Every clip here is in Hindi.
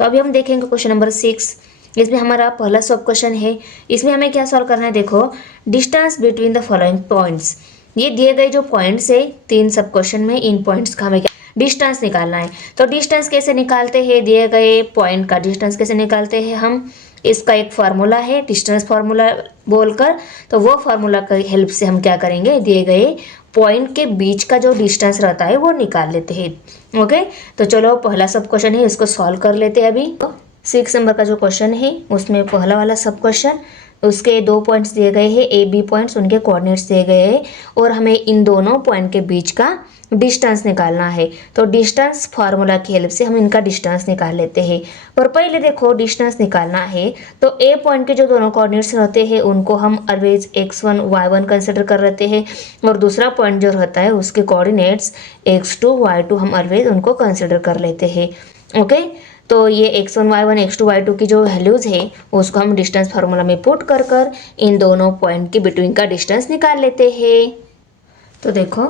तो अभी हम देखेंगे क्वेश्चन नंबर 6। इसमें हमारा पहला सब क्वेश्चन है। इसमें हमें क्या सॉल्व करना है, देखो distance between the following points. ये दिए गए जो पॉइंट्स है 3 सब क्वेश्चन में, इन पॉइंट्स का हमें क्या डिस्टेंस निकालना है। तो डिस्टेंस कैसे निकालते हैं, दिए गए पॉइंट का डिस्टेंस कैसे निकालते हैं हम, इसका एक फार्मूला है डिस्टेंस फार्मूला बोलकर। तो वो फार्मूला की हेल्प से हम क्या करेंगे, दिए गए पॉइंट के बीच का जो डिस्टेंस रहता है वो निकाल लेते हैं। ओके, तो चलो पहला सब क्वेश्चन है, इसको सॉल्व कर लेते हैं अभी। तो 6 नंबर का जो क्वेश्चन है उसमें पहला वाला सब क्वेश्चन, उसके 2 पॉइंट्स दिए गए हैं, ए बी पॉइंट्स, उनके कोऑर्डिनेट्स दिए गए हैं और हमें इन दोनों पॉइंट के बीच का डिस्टेंस निकालना है। तो डिस्टेंस फार्मूला की हेल्प से हम इनका डिस्टेंस निकाल लेते हैं। और पहले देखो डिस्टेंस निकालना है तो ए पॉइंट के जो दोनों कोऑर्डिनेट्स रहते हैं उनको हम ऑलवेज x1 y1 कंसिडर कर लेते हैं, और दूसरा पॉइंट जो रहता है उसके कोऑर्डिनेट्स x2 y2 हम ऑलवेज उनको कंसिडर कर लेते हैं। ओके, तो ये x1 y1 x2 y2 की जो वैल्यूज़ है उसको हम डिस्टेंस फार्मूला में पुट कर इन दोनों पॉइंट के बिटवीन का डिस्टेंस निकाल लेते हैं। तो देखो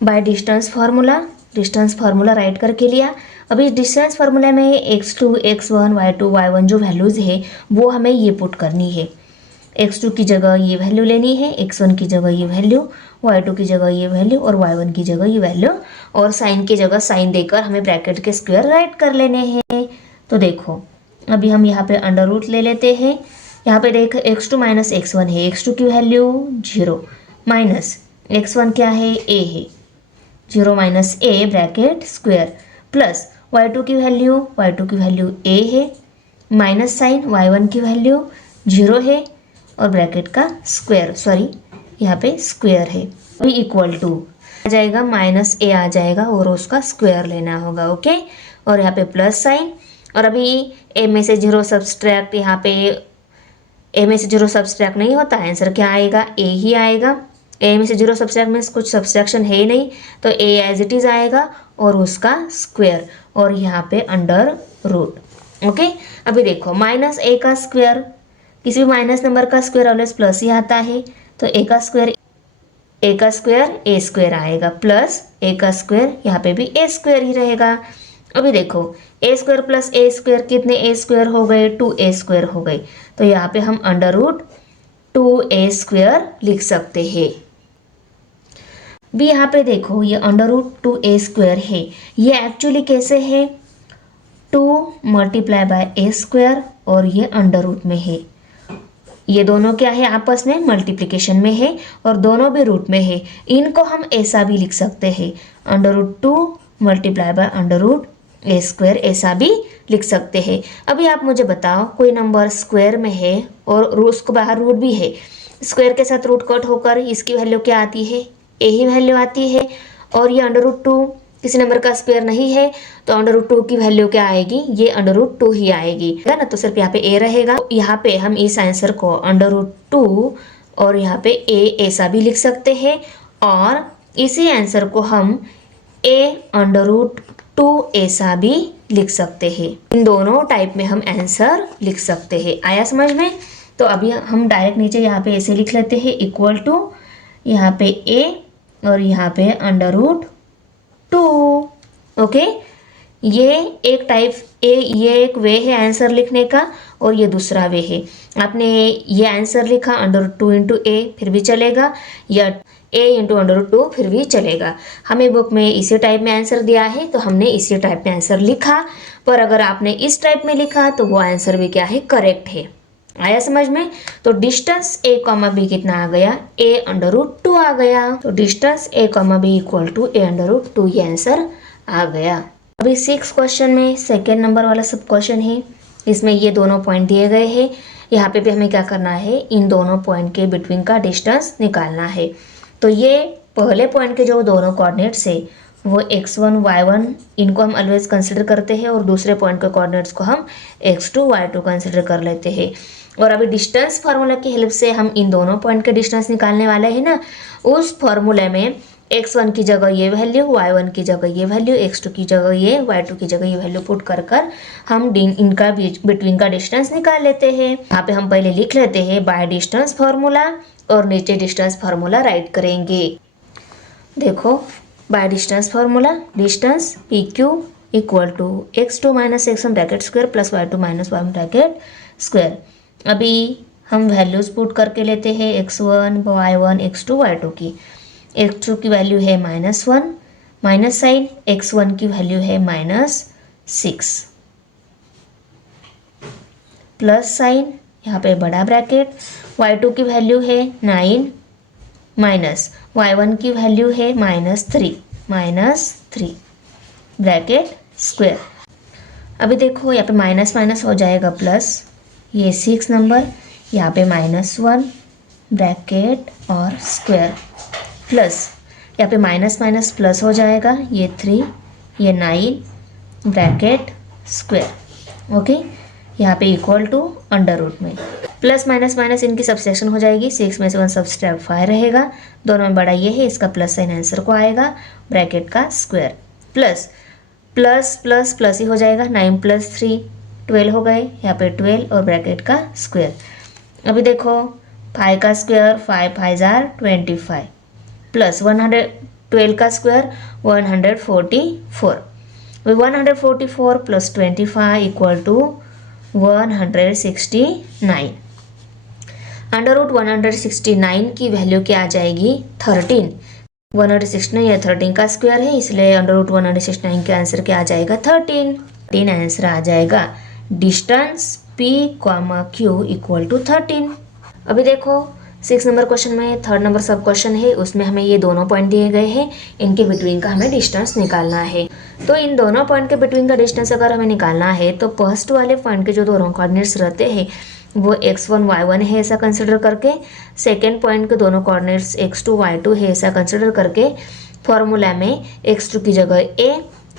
बाय डिस्टेंस फार्मूला राइट करके लिया। अभी डिस्टेंस फार्मूला में x2 x1 y2 y1 जो वैल्यूज़ है वो हमें ये पुट करनी है। x2 की जगह ये वैल्यू लेनी है, x1 की जगह ये वैल्यू, y2 की जगह ये वैल्यू और y1 की जगह ये वैल्यू, और साइन की जगह साइन देकर हमें ब्रैकेट के स्क्वायर राइट कर लेने हैं। तो देखो अभी हम यहाँ पे अंडर रूट ले लेते हैं। यहाँ पे देख x2 माइनस x1 है, x2 की वैल्यू 0 माइनस x1 क्या है, a है, 0 minus a bracket square plus y2 की वैल्यू a है, माइनस साइन y1 की वैल्यू 0 है और ब्रैकेट का स्क्वायर, सॉरी यहाँ पे स्क्वायर है, अभी इक्वल टू आ जाएगा, माइनस a आ जाएगा और उसका स्क्वायर लेना होगा। ओके, और यहाँ पे प्लस साइन, और अभी a में से 0 सब्सट्रैक्ट, यहाँ पे a में से 0 सब्सट्रैक्ट नहीं होता, आंसर क्या आएगा, a ही आएगा। a में से 0 सब्सट्रैक्ट में कुछ सब्सट्रैक्शन है ही नहीं, तो a एज इट इज़ आएगा और उसका स्क्वायर, और यहाँ पे अंडर रूट। ओके, अभी देखो माइनस a का स्क्वायर, किसी भी माइनस नंबर का स्क्वायर ऑलवेज प्लस ही आता है, तो a का स्क्वायर a स्क्वायर आएगा, प्लस a का स्क्वायर यहाँ पे भी a स्क्वायर ही रहेगा। अभी देखो a square plus a square, कितने a स्क्वायर हो गए, 2a स्क्वायर हो गए, तो यहाँ पे हम अंडर रूट 2a स्क्वायर लिख सकते हैं। भी यहाँ पे देखो ये अंडर रूट 2a स्क्वायर है, ये एक्चुअली कैसे है, 2 मल्टीप्लाई बाय a स्क्वायर, और ये अंडर रूट में है, ये दोनों क्या है आपस में मल्टीप्लिकेशन में है और दोनों भी रूट में है। इनको हम ऐसा भी लिख सकते हैं, under root 2 multiply by under root a square, ऐसा भी लिख सकते हैं। अभी आप मुझे बताओ कोई नंबर स्क्वायर में है और उसको बाहर रूट भी है, स्क्वायर के साथ रूट कट होकर इसकी वैल्यू क्या आती है, a ही वैल्यू आती है, और ये अंडर रूट 2 किसी नंबर का स्क्वायर नहीं है, तो अंडर रूट 2 की वैल्यू क्या आएगी, ये अंडर रूट 2 ही आएगी, है ना, तो सिर्फ यहाँ पे a रहेगा। तो यहाँ पे हम इस आंसर को अंडर रूट 2 और यहाँ पे a ऐसा भी लिख सकते हैं, और इसी आंसर को हम a अंडर रूट 2 ऐसा भी लिख सकते हैं। इन दोनों टाइप में हम आंसर लिख सकते हैं। आया समझ में? तो अभी हम डायरेक्ट नीचे यहाँ पे ऐसे लिख लेते हैं, इक्वल टू यहाँ पे a और यहाँ पे अंडर रूट 2। ओके, ये एक टाइप ये एक वे है आंसर लिखने का, और ये दूसरा वे है। आपने ये आंसर लिखा अंडर रूट 2 इंटू a फिर भी चलेगा, या a इंटू अंडर रूट 2 फिर भी चलेगा। हमें बुक में इसी टाइप में आंसर दिया है तो हमने इसी टाइप में आंसर लिखा, पर अगर आपने इस टाइप में लिखा तो वो आंसर भी क्या है, करेक्ट है। आया समझ में? तो डिस्टेंस a कॉमा b कितना आ गया, a अंडर रूट 2 आ गया। तो distance a comma b equal to a under root 2, ये आंसर आ गया। अभी 6 क्वेश्चन में सेकेंड नंबर वाला सब क्वेश्चन है, इसमें ये दोनों पॉइंट दिए गए हैं। यहाँ पे भी हमें क्या करना है, इन दोनों पॉइंट के बिटवीन का डिस्टेंस निकालना है। तो ये पहले पॉइंट के जो दोनों कोऑर्डिनेट्स है वो x1 y1 इनको हम ऑलवेज कंसिडर करते हैं, और दूसरे पॉइंट के कोऑर्डिनेट्स को हम x2 y2 कंसिडर कर लेते हैं। और अभी डिस्टेंस फार्मूला की हेल्प से हम इन दोनों पॉइंट के डिस्टेंस निकालने वाले हैं ना, उस फार्मूले में x1 की जगह ये वैल्यू, y1 की जगह ये वैल्यू, x2 की जगह ये, y2 की जगह ये वैल्यू पुट कर हम इनका बिटवीन का डिस्टेंस निकाल लेते हैं। यहाँ पे हम पहले लिख लेते हैं बाय डिस्टेंस फार्मूला, और नीचे डिस्टेंस फार्मूला राइट करेंगे। देखो by distance formula, distance PQ equal to x2 minus x1 bracket square plus y2 minus y1 bracket square. अभी हम वैल्यूज पुट करके लेते हैं x1 y1 x2 y2 की। x2 की वैल्यू है -1 माइनस साइन, x1 की वैल्यू है -6 प्लस साइन, यहाँ पे बड़ा ब्रैकेट, y2 की वैल्यू है 9 माइनस y1 की वैल्यू है -3 ब्रैकेट स्क्वायर। अभी देखो यहाँ पे माइनस माइनस हो जाएगा प्लस, ये 6 नंबर, यहाँ पे -1 ब्रैकेट और स्क्वायर प्लस यहाँ पे माइनस माइनस प्लस हो जाएगा, ये 3 ये 9 ब्रैकेट स्क्वायर। ओके, यहाँ पे इक्वल टू अंडर रूट में प्लस माइनस माइनस इनकी सबसेक्शन हो जाएगी, 6 में से 1 सब्सट्रैक्ट 5 रहेगा, दोनों में बड़ा ये है, इसका प्लस साइन आंसर को आएगा, ब्रैकेट का square plus plus plus plus ही हो जाएगा, 9 प्लस 3 12 हो गए, यहाँ पे 12 और ब्रैकेट का स्क्वायर। अभी देखो 5 का स्क्वायर 5 5 जार 25 प्लस 112 का square 144, 144 plus 25 equal to 169। Under root 169 की वैल्यू क्या आ जाएगी 13। 169 या 13 का स्क्वायर है, इसलिए अंडर रूट 169 का आंसर क्या आ जाएगा 13 आंसर आ जाएगा। Distance P, Q equal to 13। अभी देखो 6 नंबर क्वेश्चन में 3rd नंबर सब क्वेश्चन है, उसमें हमें ये दोनों पॉइंट दिए गए हैं, इनके बिटवीन का हमें डिस्टेंस निकालना है। तो इन दोनों पॉइंट के बिटवीन का डिस्टेंस अगर हमें निकालना है तो फर्स्ट वाले पॉइंट के जो दोनों कोऑर्डिनेट्स रहते हैं वो x1 y1 है ऐसा कंसिडर करके, सेकेंड पॉइंट के दोनों कोऑर्डिनेट्स x2 y2 है ऐसा कंसिडर करके फॉर्मूला में x2 की जगह a,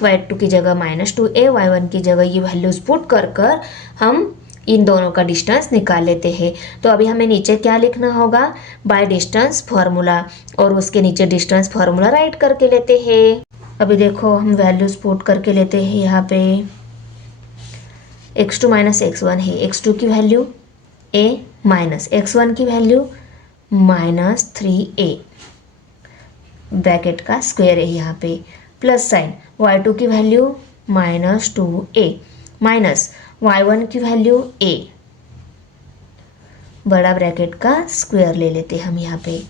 y2 की जगह -2a, y1 की जगह ये वैल्यूज पुट कर हम इन दोनों का डिस्टेंस निकाल लेते हैं। तो अभी हमें नीचे क्या लिखना होगा, बाय डिस्टेंस फार्मूला, और उसके नीचे डिस्टेंस फार्मूला राइट करके लेते हैं। अभी देखो हम वैल्यूज पुट करके लेते हैं, यहाँ पे x2 माइनस x1 है, x2 की वैल्यू a माइनस x1 की वैल्यू -3a ब्रैकेट का स्क्वायर है यहाँ पे, प्लस साइन y2 की वैल्यू -2a माइनस y1 की वैल्यू a, बड़ा ब्रैकेट का स्क्वायर ले लेते हम यहाँ पे।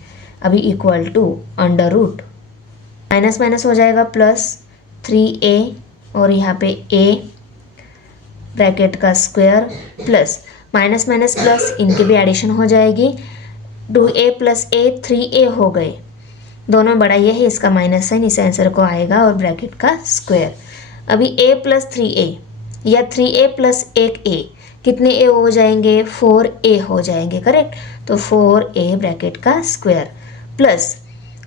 अभी equal to under root minus minus हो जाएगा प्लस 3a और यहाँ पे a ब्रैकेट का square plus minus minus plus इनकी भी एडिशन हो जाएगी, 2a प्लस a 3a हो गए, दोनों बड़ा ये है, इसका माइनस साइन इस आंसर को आएगा और ब्रैकेट का स्क्वायर। अभी a प्लस 3a या 3a प्लस 1a कितने a हो जाएंगे 4a हो जाएंगे, करेक्ट। तो 4a ब्रैकेट का स्क्वायर प्लस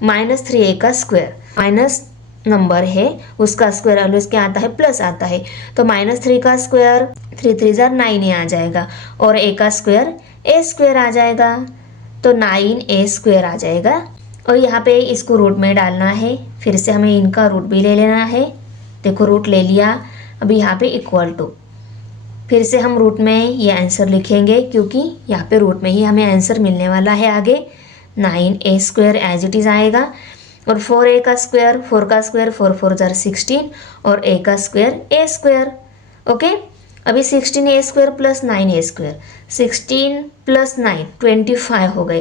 -3a का स्क्वायर, माइनस नंबर है उसका स्क्वायर ऑलवेज क्या आता है प्लस आता है, तो -3 का स्क्वायर 3 3 जार 9a आ जाएगा और a का स्क्वायर a स्क्वायर आ जाएगा, तो 9a स्क्वायर आ जाएगा। और यहाँ पे इसको रूट में डालना है, फिर से हमें इनका रूट भी ले लेना है, देखो रूट ले लिया। अभी यहाँ पे इक्वल टू, फिर से हम रूट में ये आंसर लिखेंगे क्योंकि यहाँ पे रूट में ही हमें आंसर मिलने वाला है आगे, 9a square as it is आएगा, और 4a का स्क्वायर 4 का स्क्वायर 4 4 जार 16 और a का स्क्वायर a स्क्वायर। ओके, अभी 16a square plus 9a square, 16 plus 9 25 हो गए,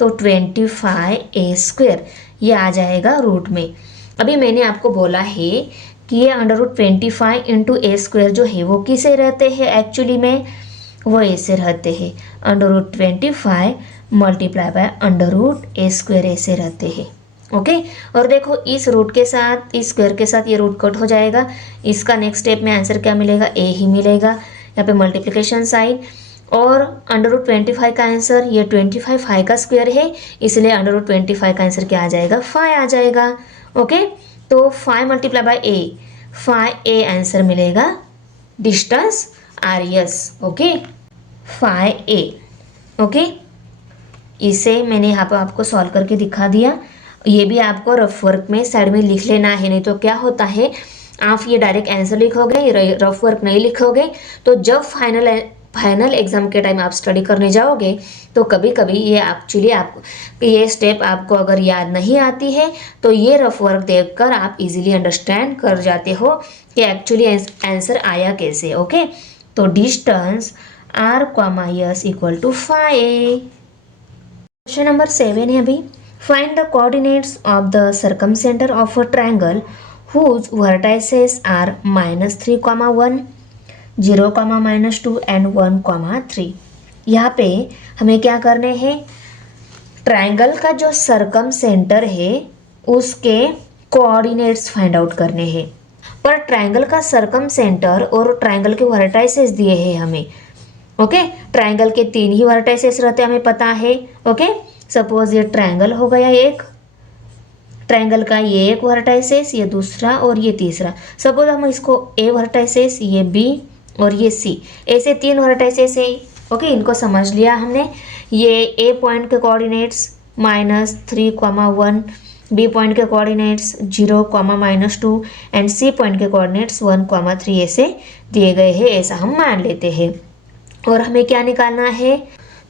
तो 25a स्क्वायर ये आ जाएगा रूट में। अभी मैंने आपको बोला है कि ये under root 25 into a square जो है वो किसे रहते हैं, एक्चुअली में वो ऐसे रहते हैं, under root 25 multiply by under root a square ऐसे रहते हैं। ओके, और देखो इस रूट के साथ इस स्क्वायर के साथ ये रूट कट हो जाएगा, इसका नेक्स्ट स्टेप में आंसर क्या मिलेगा a ही मिलेगा, यहाँ पे मल्टीप्लिकेशन साइन, और अंडर रूट 25 का आंसर ये 25 5 का स्क्वायर है, इसलिए अंडर रूट 25 का आंसर क्या आ जाएगा 5 आ जाएगा। ओके, तो 5 multiply by a 5a answer मिलेगा, distance RS। Okay, 5a। Okay, इसे मैंने यहाँ पर आपको सॉल्व करके दिखा दिया, ये भी आपको रफ वर्क में साइड में लिख लेना है, नहीं तो क्या होता है आप ये डायरेक्ट आंसर लिखोगे रफ वर्क नहीं लिखोगे, तो जब फाइनल फाइनल एग्ज़ाम के टाइम आप स्टडी करने जाओगे तो कभी कभी ये एक्चुअली आप ये स्टेप आपको अगर याद नहीं आती है तो ये रफ वर्क देखकर आप इजीली अंडरस्टैंड कर जाते हो कि एक्चुअली आंसर आया कैसे। ओके, तो distance r, s equal to 5। Question number 7 है अभी। Find the coordinates of the circumcentre of a triangle whose vertices are -3, 1, 0, -2 and 1, 3। यहाँ पे हमें क्या करने हैं, ट्रायंगल का जो सर्कम सेंटर है उसके कोऑर्डिनेट्स फाइंड आउट करने हैं। पर ट्रायंगल का सर्कम सेंटर और ट्रायंगल के वर्टाइसेस दिए हैं हमें। ओके, ट्रायंगल के 3 ही वर्टाइसेस रहते हैं, हमें पता है। ओके, सपोज ये ट्रायंगल हो गया एक, ट्रायंगल का ये एक वर्टाइसेस, ये दूसरा और ये तीसरा। सपोज हम इसको ए वर्टाइसेस, ये बी और ये सी, ऐसे 3 वर्टाइसेस है। ओके, इनको समझ लिया हमने। ये ए पॉइंट के कोऑर्डिनेट्स -3, 1, बी पॉइंट के कोऑर्डिनेट्स 0, -2 एंड सी पॉइंट के कोऑर्डिनेट्स 1, 3 ऐसे दिए गए हैं, ऐसा हम मान लेते हैं। और हमें क्या निकालना है,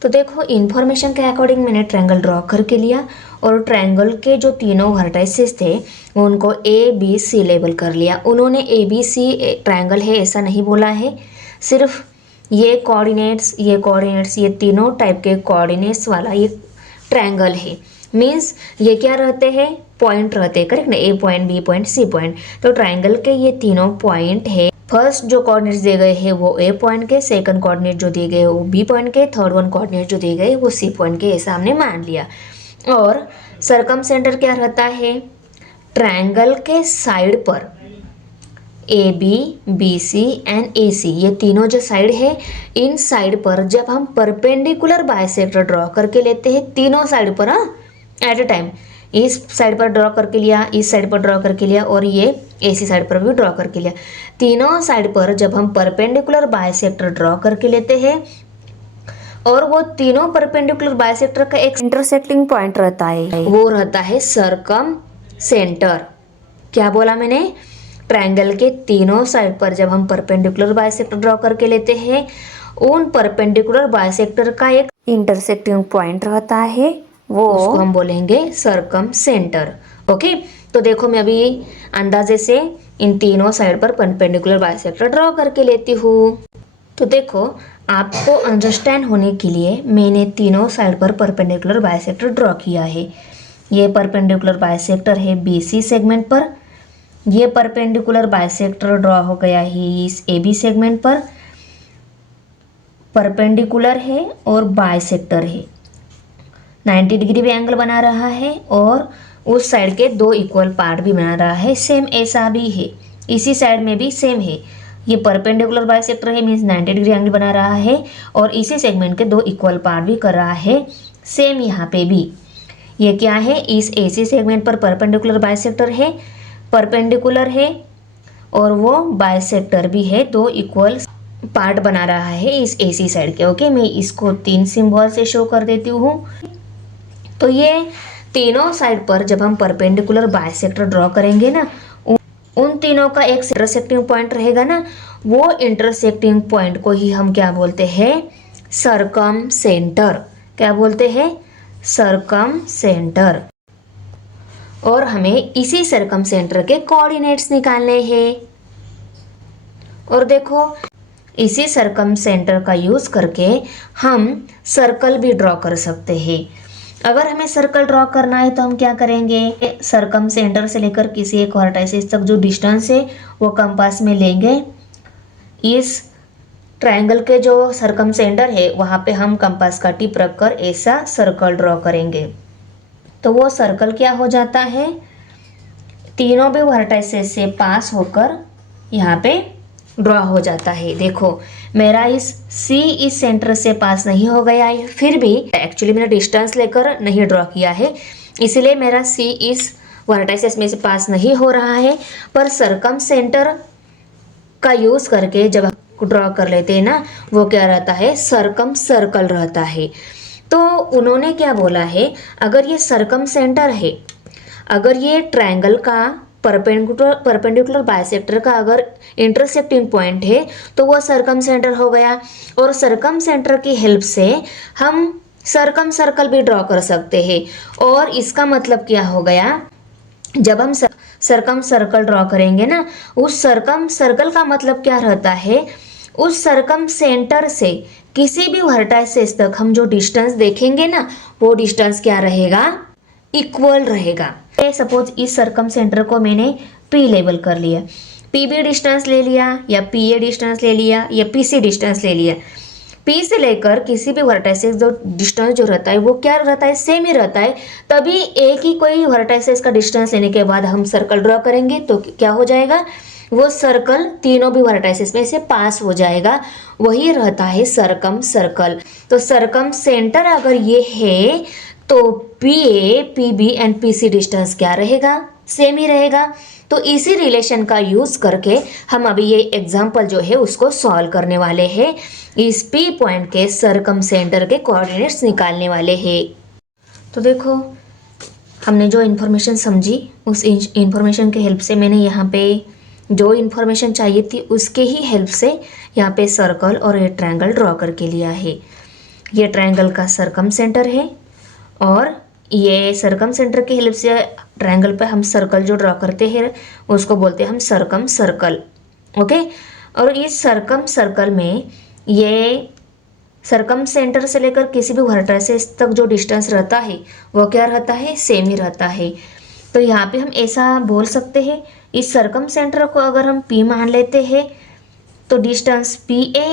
तो देखो इन्फॉर्मेशन के अकॉर्डिंग मैंने ट्रायंगल ड्रॉ करके लिया और ट्रायंगल के जो तीनों वर्टाइसेस थे उनको ए बी सी लेबल कर लिया। उन्होंने ए बी सी ट्रायंगल है ऐसा नहीं बोला है, सिर्फ ये कोऑर्डिनेट्स ये तीनों टाइप के कोऑर्डिनेट्स वाला ये ट्रायंगल है। मीन्स ये क्या रहते हैं, पॉइंट रहते हैं, करेक्ट ना, A point B point C point. तो ट्रायंगल के ये तीनों पॉइंट है। फर्स्ट जो कोऑर्डिनेट्स दिए गए हैं वो ए पॉइंट के, सेकंड कोऑर्डिनेट जो दिए गए वो बी पॉइंट के, थर्ड वन कोऑर्डिनेट जो दिए गए वो सी पॉइंट के, ऐसा हमने मान लिया। और सर्कम सेंटर क्या रहता है, ट्रायंगल के साइड पर ए बी सी एंड ए सी, ये तीनों जो साइड है, इन साइड पर जब हम परपेंडिकुलर बाइसेक्टर ड्रॉ करके लेते हैं, तीनों साइड पर एट ए टाइम, इस साइड पर ड्रॉ करके लिया, इस साइड पर ड्रॉ करके लिया और ये ऐसी साइड पर भी ड्रॉ करके लिया। तीनों साइड पर जब हम परपेंडिकुलर बाइसेक्टर ड्रॉ करके लेते हैं और वो तीनों परपेंडिकुलर बाइसेक्टर का एक इंटरसेक्टिंग पॉइंट रहता है, वो रहता है सर्कम सेंटर। क्या बोला मैंने, ट्रायंगल के तीनों साइड पर जब हम परपेंडिकुलर बाइसेक्टर ड्रॉ करके लेते हैं, उन परपेंडिकुलर बाइसेक्टर का एक इंटरसेक्टिंग पॉइंट रहता है, वो उसको हम बोलेंगे सर्कम सेंटर। ओके, तो देखो मैं अभी अंदाजे से इन तीनों साइड पर परपेंडिकुलर बाइसेक्टर ड्रॉ करके लेती हूँ। तो देखो आपको अंडरस्टैंड होने के लिए मैंने तीनों साइड पर परपेंडिकुलर बाइसेक्टर ड्रॉ किया है। ये परपेंडिकुलर बाइसेक्टर है BC सेगमेंट पर, ये परपेंडिकुलर बाइसेक्टर ड्रॉ हो गया है इस AB सेगमेंट पर, परपेंडिकुलर है और बाइसेक्टर है, 90 डिग्री भी एंगल बना रहा है और उस साइड के 2 इक्वल पार्ट भी बना रहा है। सेम ऐसा भी है, इसी साइड में भी सेम है, ये परपेंडिकुलर बाइसेक्टर है, मीन्स 90 डिग्री एंगल बना रहा है और इसी सेगमेंट के 2 इक्वल पार्ट भी कर रहा है। सेम यहाँ पे भी ये क्या है, इस AC सेगमेंट पर परपेंडिकुलर बाइसेक्टर है, परपेंडिकुलर है और वो बाइसेक्टर भी है, 2 इक्वल पार्ट बना रहा है इस AC साइड के। ओके, मैं इसको 3 सिंबल से शो कर देती हूँ। तो ये तीनों साइड पर जब हम परपेंडिकुलर बाइसेक्टर ड्रॉ करेंगे ना, उन तीनों का एक इंटरसेक्टिंग पॉइंट रहेगा ना, वो इंटरसेक्टिंग पॉइंट को ही हम क्या बोलते हैं, सर्कम सेंटर। क्या बोलते हैं, सर्कम सेंटर। और हमें इसी सर्कम सेंटर के कोऑर्डिनेट्स निकालने हैं। और देखो इसी सर्कम सेंटर का यूज करके हम सर्कल भी ड्रॉ कर सकते हैं। अगर हमें सर्कल ड्रॉ करना है तो हम क्या करेंगे, सर्कम सेंटर से लेकर किसी एक वर्टाइसिस तक जो डिस्टेंस है वो कंपास में लेंगे, इस ट्रायंगल के जो सर्कम सेंटर है वहाँ पे हम कंपास का टिप रखकर ऐसा सर्कल ड्रॉ करेंगे। तो वो सर्कल क्या हो जाता है, तीनों भी वर्टाइसिस से पास होकर यहाँ पे ड्रॉ हो जाता है। देखो मेरा इस सेंटर से पास नहीं हो गया है, फिर भी एक्चुअली मैंने डिस्टेंस लेकर नहीं ड्रॉ किया है, इसलिए मेरा C इस वर्टाइसेस में से पास नहीं हो रहा है। पर सर्कम सेंटर का यूज़ करके जब ड्रॉ कर लेते हैं ना, वो क्या रहता है, सर्कम सर्कल रहता है। तो उन्होंने क्या बोला है, अगर ये सर्कम सेंटर है, अगर ये ट्रायंगल का परपेंडिकुलर बाइसेक्टर का अगर इंटरसेक्टिंग पॉइंट है तो वो सरकम सेंटर हो गया। और सरकम सेंटर की हेल्प से हम सरकम सर्कल भी ड्रॉ कर सकते हैं। और इसका मतलब क्या हो गया, जब हम सरकम सर्कल ड्रॉ करेंगे ना, उस सरकम सर्कल का मतलब क्या रहता है, उस सरकम सेंटर से किसी भी वर्टाइसेस तक हम जो डिस्टेंस देखेंगे ना, वो डिस्टेंस क्या रहेगा, इक्वल रहेगा। सपोज इस सरकम सेंटर को मैंने पी लेबल कर लिया, पीबी डिस्टेंस ले लिया या पीए डिस्टेंस ले लिया या पीसी डिस्टेंस ले लिया। पी से लेकर किसी भी वर्टाइसेस जो डिस्टेंस जो रहता है वो क्या रहता है, सेम ही रहता है। तभी एक ही कोई वर्टाइसेस का डिस्टेंस लेने के बाद हम सर्कल ड्रॉ करेंगे तो क्या हो जाएगा, वो सर्कल तीनों भी वर्टाइसेस में से पास हो जाएगा। वही रहता है सरकम सर्कल। तो सरकम सेंटर अगर ये है तो P A, P B and P C distance क्या रहेगा, सेम ही रहेगा। तो इसी रिलेशन का यूज करके हम अभी ये एग्जाम्पल जो है उसको सॉल्व करने वाले हैं। इस पी पॉइंट के सरकम सेंटर के कोऑर्डिनेट्स निकालने वाले हैं। तो देखो, हमने जो इन्फॉर्मेशन समझी उस इन्फॉर्मेशन के हेल्प से मैंने यहाँ पे जो इन्फॉर्मेशन चाहिए थी उसके ही हेल्प से यहाँ पे सर्कल और ये ट्रायंगल ड्रॉ करके लिया है। ये ट्रायंगल का सरकम सेंटर है और ये सरकम सेंटर की हेल्प से ट्रायंगल पे हम सर्कल जो ड्रॉ करते हैं उसको बोलते हैं हम सरकम सर्कल। ओके, और इस सरकम सर्कल में ये सरकम सेंटर से लेकर किसी भी वर्टाइसेस तक जो डिस्टेंस रहता है वो क्या रहता है, सेम ही रहता है। तो यहाँ पे हम ऐसा बोल सकते हैं, इस सरकम सेंटर को अगर हम P मान लेते हैं तो distance PA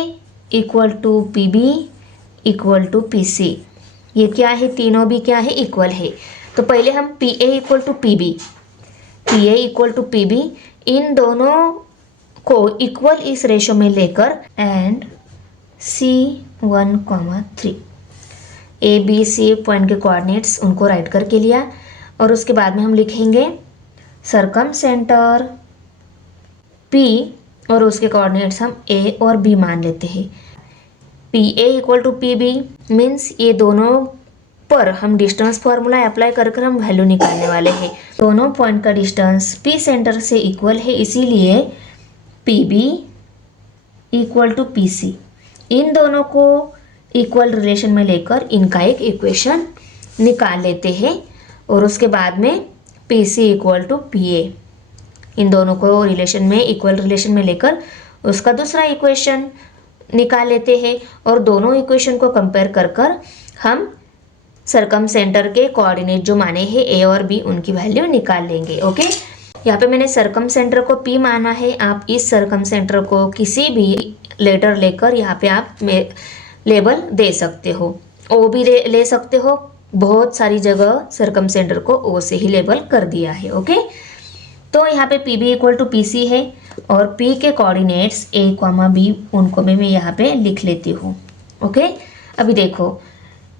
equal to PB equal to PC। ये क्या है, तीनों भी क्या है, इक्वल है। तो पहले हम PA equal to PB, PA equal to PB, इन दोनों को इक्वल इस रेशो में लेकर and C1,3 A B C point के कोऑर्डिनेट्स उनको राइट करके लिया। और उसके बाद में हम लिखेंगे सरकम सेंटर P और उसके कोऑर्डिनेट्स हम A और B मान लेते हैं। PA equal to PB means ये दोनों पर हम डिस्टेंस फार्मूला अप्लाई कर हम वैल्यू निकालने वाले हैं। दोनों पॉइंट का डिस्टेंस P सेंटर से इक्वल है, इसीलिए PB इक्वल टू PC। इन दोनों को इक्वल रिलेशन में लेकर इनका एक इक्वेशन निकाल लेते हैं। और उसके बाद में PC इक्वल टू PA, इन दोनों को रिलेशन में इक्वल रिलेशन में लेकर उसका दूसरा इक्वेशन निकाल लेते हैं। और दोनों इक्वेशन को कंपेयर कर हम सरकम सेंटर के कोऑर्डिनेट जो माने हैं A और B उनकी वैल्यू निकाल लेंगे। ओके, यहाँ पे मैंने सरकम सेंटर को P माना है। आप इस सरकम सेंटर को किसी भी लेटर लेकर यहाँ पे आप लेबल दे सकते हो, O भी ले सकते हो। बहुत सारी जगह सरकम सेंटर को O से ही लेबल कर दिया है। ओके, तो यहाँ पे PB इक्वल टू PC है और P के कोऑर्डिनेट्स A, B उनको मैं यहाँ पे लिख लेती हूँ। ओके, अभी देखो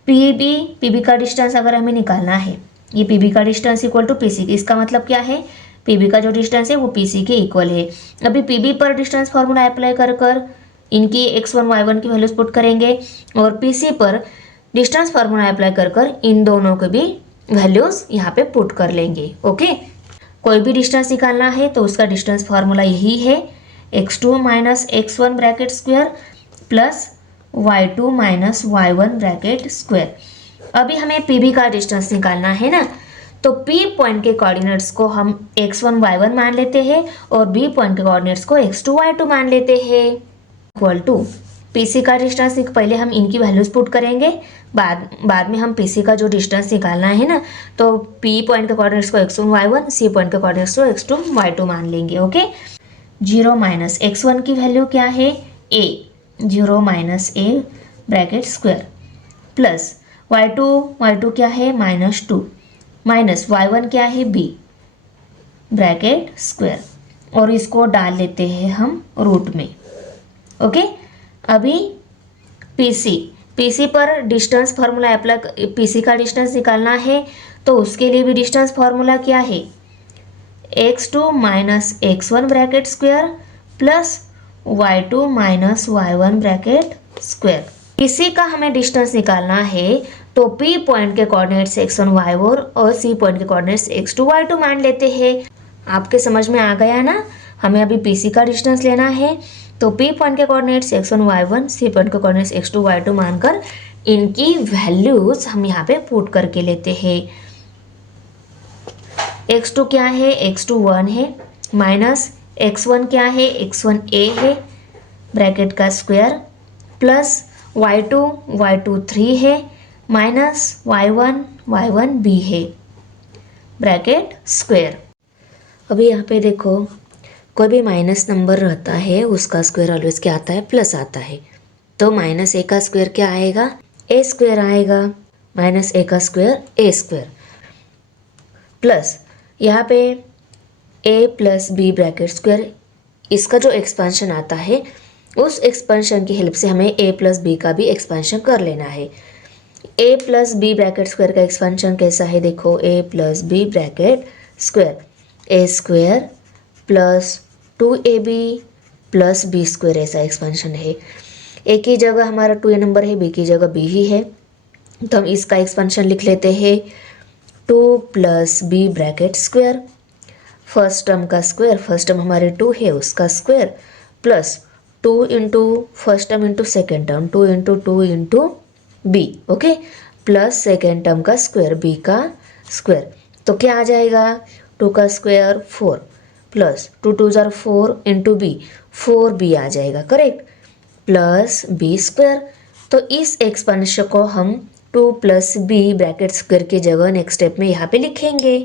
PB का डिस्टेंस अगर हमें निकालना है, ये PB का डिस्टेंस इक्वल टू PC, इसका मतलब क्या है, PB का जो डिस्टेंस है वो PC के इक्वल है। अभी PB पर डिस्टेंस फार्मूला अप्लाई कर इनकी x1 y1 की वैल्यूज पुट करेंगे और PC पर डिस्टेंस फार्मूला अप्लाई कर इन दोनों के भी वैल्यूज यहाँ पे पुट कर लेंगे। ओके, कोई भी डिस्टेंस निकालना है तो उसका डिस्टेंस फार्मूला यही है, x2 minus x1 bracket square plus y2 minus y1 bracket square. अभी हमें PB का डिस्टेंस निकालना है ना, तो P पॉइंट के कोऑर्डिनेट्स को हम x1 y1 मान लेते हैं और B पॉइंट के कोऑर्डिनेट्स को x2 y2 मान लेते हैं। इक्वल टू PC का डिस्टेंस पहले हम इनकी वैल्यूज पुट करेंगे, बाद में हम PC का जो डिस्टेंस निकालना है ना, तो P पॉइंट के कोऑर्डिनेट्स को x1 y1, C पॉइंट के कोऑर्डिनेट्स को x2 y2 मान लेंगे। ओके, 0 माइनस x1 की वैल्यू क्या है, A, 0 minus A bracket square plus y2 क्या है, -2 माइनस y1 क्या है, B ब्रैकेट स्क्वायर, और इसको डाल लेते हैं हम रूट में। ओके, अभी PC पर डिस्टेंस फार्मूला अप्लाई, PC का डिस्टेंस निकालना है तो उसके लिए भी डिस्टेंस फार्मूला क्या है, x2 minus x1 bracket square plus y2 minus y1 bracket square. PC का हमें डिस्टेंस निकालना है तो P पॉइंट के कोऑर्डिनेट्स x1 y1 और C पॉइंट के कोऑर्डिनेट्स x2 y2 मान लेते हैं। आपके समझ में आ गया ना। हमें अभी पी सी का डिस्टेंस लेना है, तो पी पॉइंट के coordinates x1 y1, C point के कोऑर्डिनेट्स x2 y2 मानकर इनकी वैल्यूज हम यहाँ पे पुट करके लेते हैं। x2 क्या है, x2 1 है, माइनस x1 क्या है, x1 a है ब्रैकेट का स्क्वायर, प्लस y2 3 है, माइनस y1 b है ब्रैकेट स्क्वायर। अभी यहाँ पे देखो, कोई भी माइनस नंबर रहता है उसका स्क्वायर ऑलवेज क्या आता है, प्लस आता है। तो माइनस ए का स्क्वायर क्या आएगा, ए स्क्वायर आएगा, माइनस ए का स्क्वायर ए स्क्वायर, प्लस यहाँ पे ए प्लस बी ब्रैकेट स्क्वायर, इसका जो एक्सपेंशन आता है उस एक्सपेंशन की हेल्प से हमें ए प्लस बी का भी एक्सपेंशन कर लेना है। ए प्लस बी ब्रैकेट स्क्वायर का एक्सपेंशन कैसा है, देखो A plus B bracket square, A square plus 2ab plus B square, ऐसा एक्सपेंशन है। ए की जगह हमारा 2a नंबर है, बी की जगह बी ही है, तो हम इसका एक्सपेंशन लिख लेते हैं 2 plus B bracket square, first term का स्क्वायर, फर्स्ट टर्म हमारे 2 है उसका square, plus 2 into first term into second term, 2 into 2 into B, okay, plus second term का स्क्वायर बी का स्क्वायर। तो क्या आ जाएगा, 2 का स्क्वायर 4 प्लस 2 2 जार 4 इंटू बी, 4b आ जाएगा, करेक्ट, प्लस बी स्क्वायर। तो इस एक्सपेंशन को हम 2 प्लस बी ब्रैकेट स्क्वायर की जगह नेक्स्ट स्टेप में यहाँ पे लिखेंगे।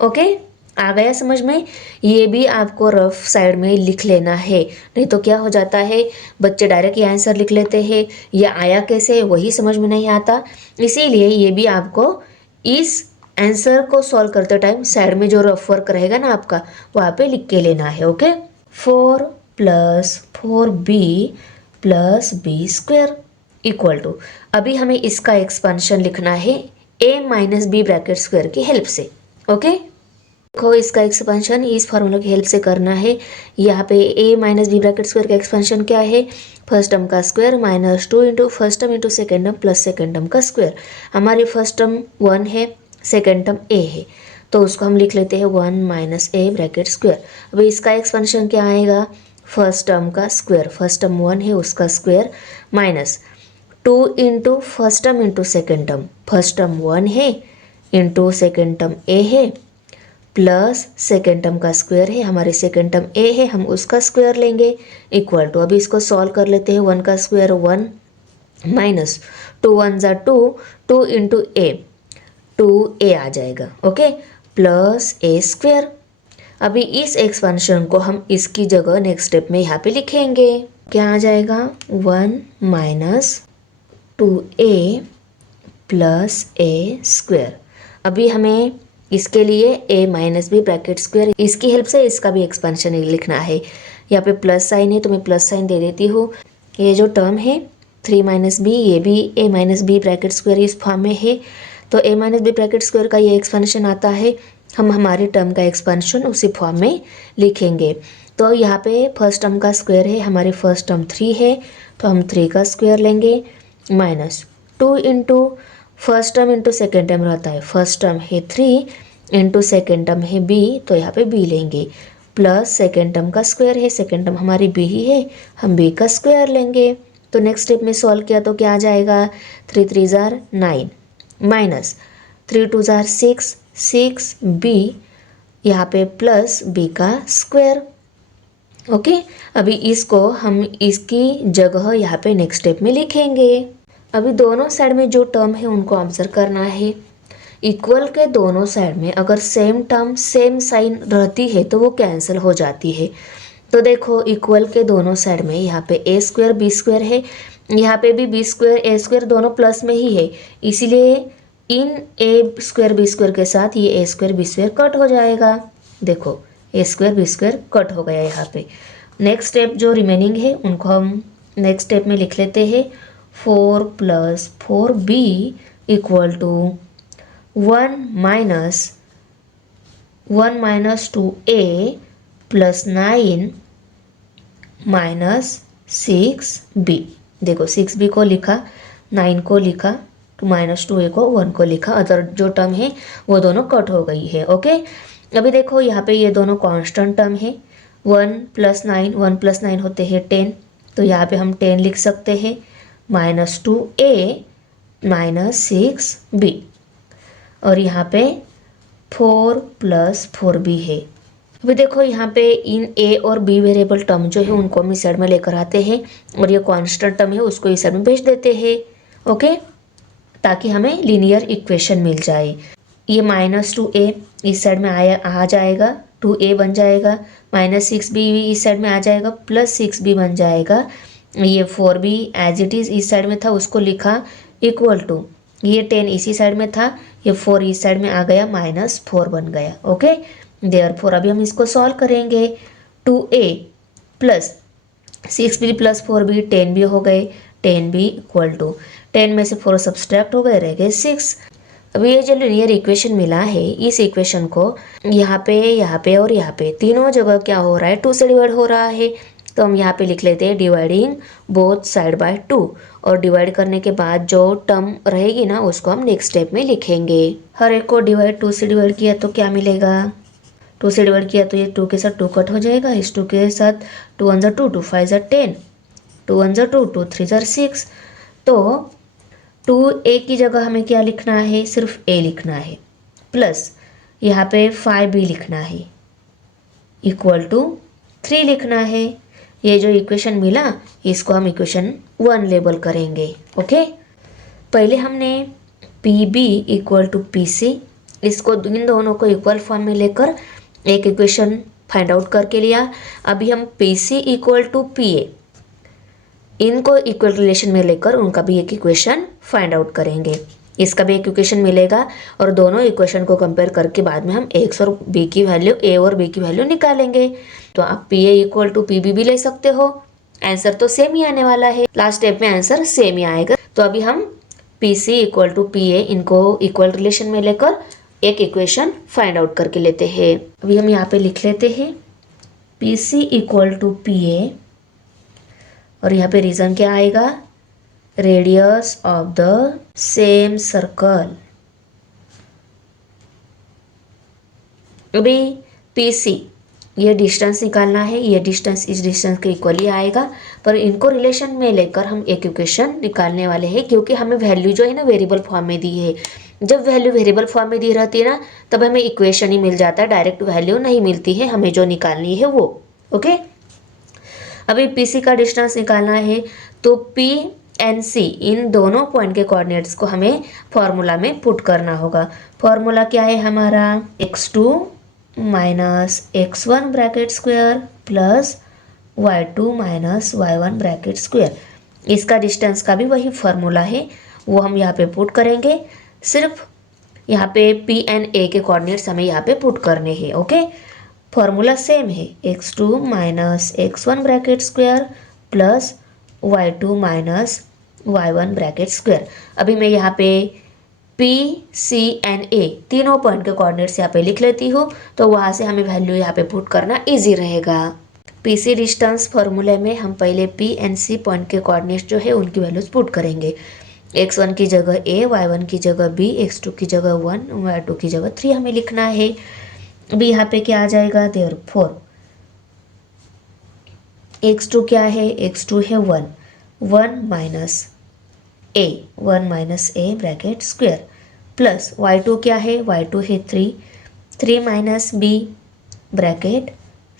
ओके, आ गया समझ में। ये भी आपको रफ साइड में लिख लेना है, नहीं तो क्या हो जाता है, बच्चे डायरेक्ट ये आंसर लिख लेते हैं, ये आया कैसे वही समझ में नहीं आता। इसीलिए ये भी आपको इस आंसर को सॉल्व करते टाइम साइड में जो रफ वर्क रहेगा ना आपका, वहाँ पे लिख के लेना है। Okay, 4 plus 4b plus B square equal to, अभी हमें इसका एक्सपेंशन लिखना है a minus B bracket square की हेल्प से। ओके, देखो इसका एक्सपेंशन इस फार्मूला की हेल्प से करना है। यहाँ पे a minus B bracket square का एक्सपेंशन क्या है, फर्स्ट टर्म का square minus 2 into first term into second term plus second term का स्क्वायर। हमारी फर्स्ट टर्म 1 है, सेकेंड टर्म a है, तो उसको हम लिख लेते हैं 1 माइनस ए ब्रैकेट स्क्वायर। अभी इसका एक्सपेंशन क्या आएगा, फर्स्ट टर्म का स्क्वायर, फर्स्ट टर्म 1 है उसका square, minus 2 into first term into second term, first term 1 है इंटू सेकेंड टर्म a है, प्लस सेकेंड टर्म का स्क्वायर है, हमारे सेकेंड टर्म a है, हम उसका स्क्वायर लेंगे, इक्वल टू, अभी इसको सॉल्व कर लेते हैं। 1 का स्क्वायर 1 माइनस 2 1 ज़ा 2, 2 इंटू a, 2a आ जाएगा, ओके, प्लस a स्क्वायर। अभी इस एक्सपेंशन को हम इसकी जगह नेक्स्ट स्टेप में यहाँ पे लिखेंगे, क्या आ जाएगा, 1 minus 2a plus a square. अभी हमें इसके लिए a minus B bracket square, इसकी हेल्प से इसका भी एक्सपेंशन लिखना है। यहाँ पे प्लस साइन है तो मैं प्लस साइन दे देती हूँ। ये जो टर्म है 3 माइनस बी, ये भी a minus B bracket square इस फॉर्म में है, तो a minus B bracket square का ये एक्सपेंशन आता है, हम हमारे टर्म का एक्सपेंशन उसी फॉर्म में लिखेंगे। तो यहाँ पे फर्स्ट टर्म का स्क्वायर है, हमारे फर्स्ट टर्म 3 है, तो हम 3 का स्क्वायर लेंगे, minus 2 into first term into second term रहता है, फर्स्ट टर्म है 3 इंटू सेकेंड टर्म है b, तो यहाँ पे b लेंगे, प्लस सेकेंड टर्म का स्क्वायर है, सेकेंड टर्म हमारी b ही है, हम b का स्क्वायर लेंगे। तो नेक्स्ट स्टेप में सॉल्व किया तो क्या आ जाएगा, 3 3 जार 9 माइनस 3 2 जार 6, 6b, यहाँ पे प्लस b का स्क्वायर। ओके, अभी इसको हम इसकी जगह यहाँ पे नेक्स्ट स्टेप में लिखेंगे। अभी दोनों साइड में जो टर्म है उनको ऑब्जर्व करना है। इक्वल के दोनों साइड में अगर सेम टर्म सेम साइन रहती है तो वो कैंसिल हो जाती है। तो देखो इक्वल के दोनों साइड में यहाँ पे a स्क्वायर बी स्क्वायर है, यहाँ पे भी b स्क्वायर a स्क्वायर दोनों प्लस में ही है, इसीलिए इन a स्क्वायर बी स्क्वायर के साथ ये a square B square cut हो जाएगा। देखो a square B square cut हो गया यहाँ पे। नेक्स्ट स्टेप जो रिमेनिंग है उनको हम नेक्स्ट स्टेप में लिख लेते हैं, 4 plus 4b equal to 1 minus 2a plus 9 minus 6b। देखो 6b को लिखा, 9 को लिखा, तो माइनस 2a को 1 को लिखा, अदर जो टर्म है वो दोनों कट हो गई है। ओके, अभी देखो यहाँ पे ये दोनों कांस्टेंट टर्म है, 1 + 9 होते हैं 10, तो यहाँ पे हम 10 लिख सकते हैं, -2a -6b, और यहाँ पे 4 + 4b है। अभी देखो यहाँ पे इन a और b वेरिएबल टर्म जो है उनको हम इस साइड में लेकर आते हैं और ये कांस्टेंट टर्म है उसको इस साइड में भेज देते हैं, ओके, ताकि हमें लीनियर इक्वेशन मिल जाए। ये -2a इस साइड में आ जाएगा, 2a बन जाएगा, -6b इस साइड में आ जाएगा, +6b बन जाएगा। ये 4b एज इट इज़ इस साइड में था उसको लिखा इक्वल टू, ये 10 इसी साइड में था, ये 4 इस साइड में आ गया, -4 बन गया, ओके। देयरफॉर अभी हम इसको सॉल्व करेंगे, 2a + 6b + 4b 10b हो गए, 10b = 10 में से 4 सब्सट्रैक्ट हो गए, रह गए 6। अभी ये जो लीनियर इक्वेशन मिला है इस इक्वेशन को यहाँ पे और यहाँ पे तीनों जगह क्या हो रहा है, 2 से डिवाइड हो रहा है, तो हम यहाँ पे लिख लेते हैं डिवाइडिंग बोथ साइड बाय 2, और डिवाइड करने के बाद जो टर्म रहेगी ना उसको हम नेक्स्ट स्टेप में लिखेंगे। हर एक को 2 से डिवाइड किया तो क्या मिलेगा, 2 से डिवाइड किया तो ये 2 के साथ 2 कट हो जाएगा, इस 2 के साथ 2 1 2, 2 5 10, 2 1 2, 2 3 6, तो 2a की जगह हमें क्या लिखना है, सिर्फ a लिखना है, प्लस यहाँ पे 5b लिखना है, = 3 लिखना है। ये जो इक्वेशन मिला इसको हम इक्वेशन 1 लेबल करेंगे, ओके। पहले हमने pb = pc, इसको इन दोनों को इक्वल फॉर्म में लेकर एक इक्वेशन फाइंड आउट करके लिया। अभी हम pc = pa, इनको इक्वल रिलेशन में लेकर उनका भी एक इक्वेशन फाइंड आउट करेंगे, इसका भी एक इक्वेशन मिलेगा, और दोनों इक्वेशन को कंपेयर करके बाद में हम x और b की वैल्यू, a और b की वैल्यू निकालेंगे। तो आप pa = pb भी ले सकते हो, आंसर तो सेम ही आने वाला है, लास्ट स्टेप में आंसर सेम ही आएगा। तो अभी हम pc = pa इनको इक्वल रिलेशन में लेकर एक इक्वेशन फाइंड आउट करके लेते हैं। अभी हम यहाँ पे लिख लेते हैं pc = pa, और यहाँ पे रीज़न क्या आएगा, radius of the same circle. अभी PC ये डिस्टेंस निकालना है, ये डिस्टेंस इस डिस्टेंस के इक्वली आएगा, पर इनको रिलेशन में लेकर हम एक इक्वेशन निकालने वाले हैं, क्योंकि हमें वैल्यू जो है ना वेरिएबल फॉर्म में दी है। जब वैल्यू वेरिएबल फॉर्म में दी रहती है ना तब हमें इक्वेशन ही मिल जाता है, डायरेक्ट वैल्यू नहीं मिलती है हमें जो निकालनी है वो, ओके। अभी PC का डिस्टेंस निकालना है, तो P एंड C इन दोनों पॉइंट के कोऑर्डिनेट्स को हमें फॉर्मूला में पुट करना होगा। फॉर्मूला क्या है हमारा, x2 - x1 bracket square plus y2 - y1 bracket square. इसका डिस्टेंस का भी वही फॉर्मूला है, वो हम यहाँ पे पुट करेंगे। सिर्फ यहाँ पे P एंड A के कोऑर्डिनेट्स हमें यहाँ पे पुट करने हैं, ओके। फॉर्मूला सेम है, x2 - x1 bracket square plus y2 - y1 bracket square. अभी मैं यहाँ पे P, C एंड A तीनों पॉइंट के कोऑर्डिनेट्स यहाँ पे लिख लेती हूँ, तो वहाँ से हमें वैल्यू यहाँ पे पुट करना इजी रहेगा। PC डिस्टेंस फॉर्मूले में हम पहले P एंड C पॉइंट के कोऑर्डिनेट्स जो है उनकी वैल्यूज पुट करेंगे। x1 की जगह A, y1 की जगह B, x2 की जगह 1, y2 की जगह 3 हमें लिखना है। अभी यहाँ पे क्या आ जाएगा, देयरफॉर x2 क्या है, x2 है 1 - a, 1 - a bracket square plus y2 क्या है, y2 है 3 - b bracket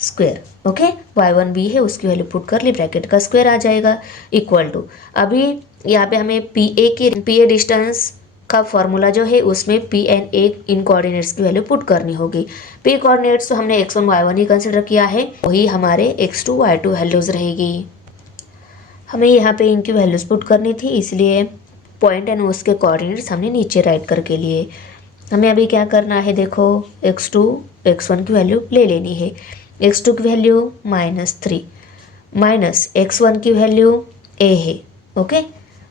square, okay. y1 b है उसकी वैल्यू पुट कर ली, ब्रैकेट का स्क्वायर आ जाएगा, इक्वल टू। अभी यहाँ पे हमें PA डिस्टेंस का फॉर्मूला जो है उसमें P and A in coordinates की वैल्यू पुट करनी होगी। P कोऑर्डिनेट्स तो हमने x1 y1 ही कंसिडर किया है, वही हमारे x2 y2 वैल्यूज रहेगी। हमें यहाँ पे इनकी वैल्यूज पुट करनी थी, इसलिए पॉइंट एंड उसके कोऑर्डिनेट्स हमने नीचे राइट करके लिए। हमें अभी क्या करना है, देखो x2 x1 की वैल्यू ले लेनी है, x2 की वैल्यू -3 माइनस x1 की वैल्यू a है, ओके,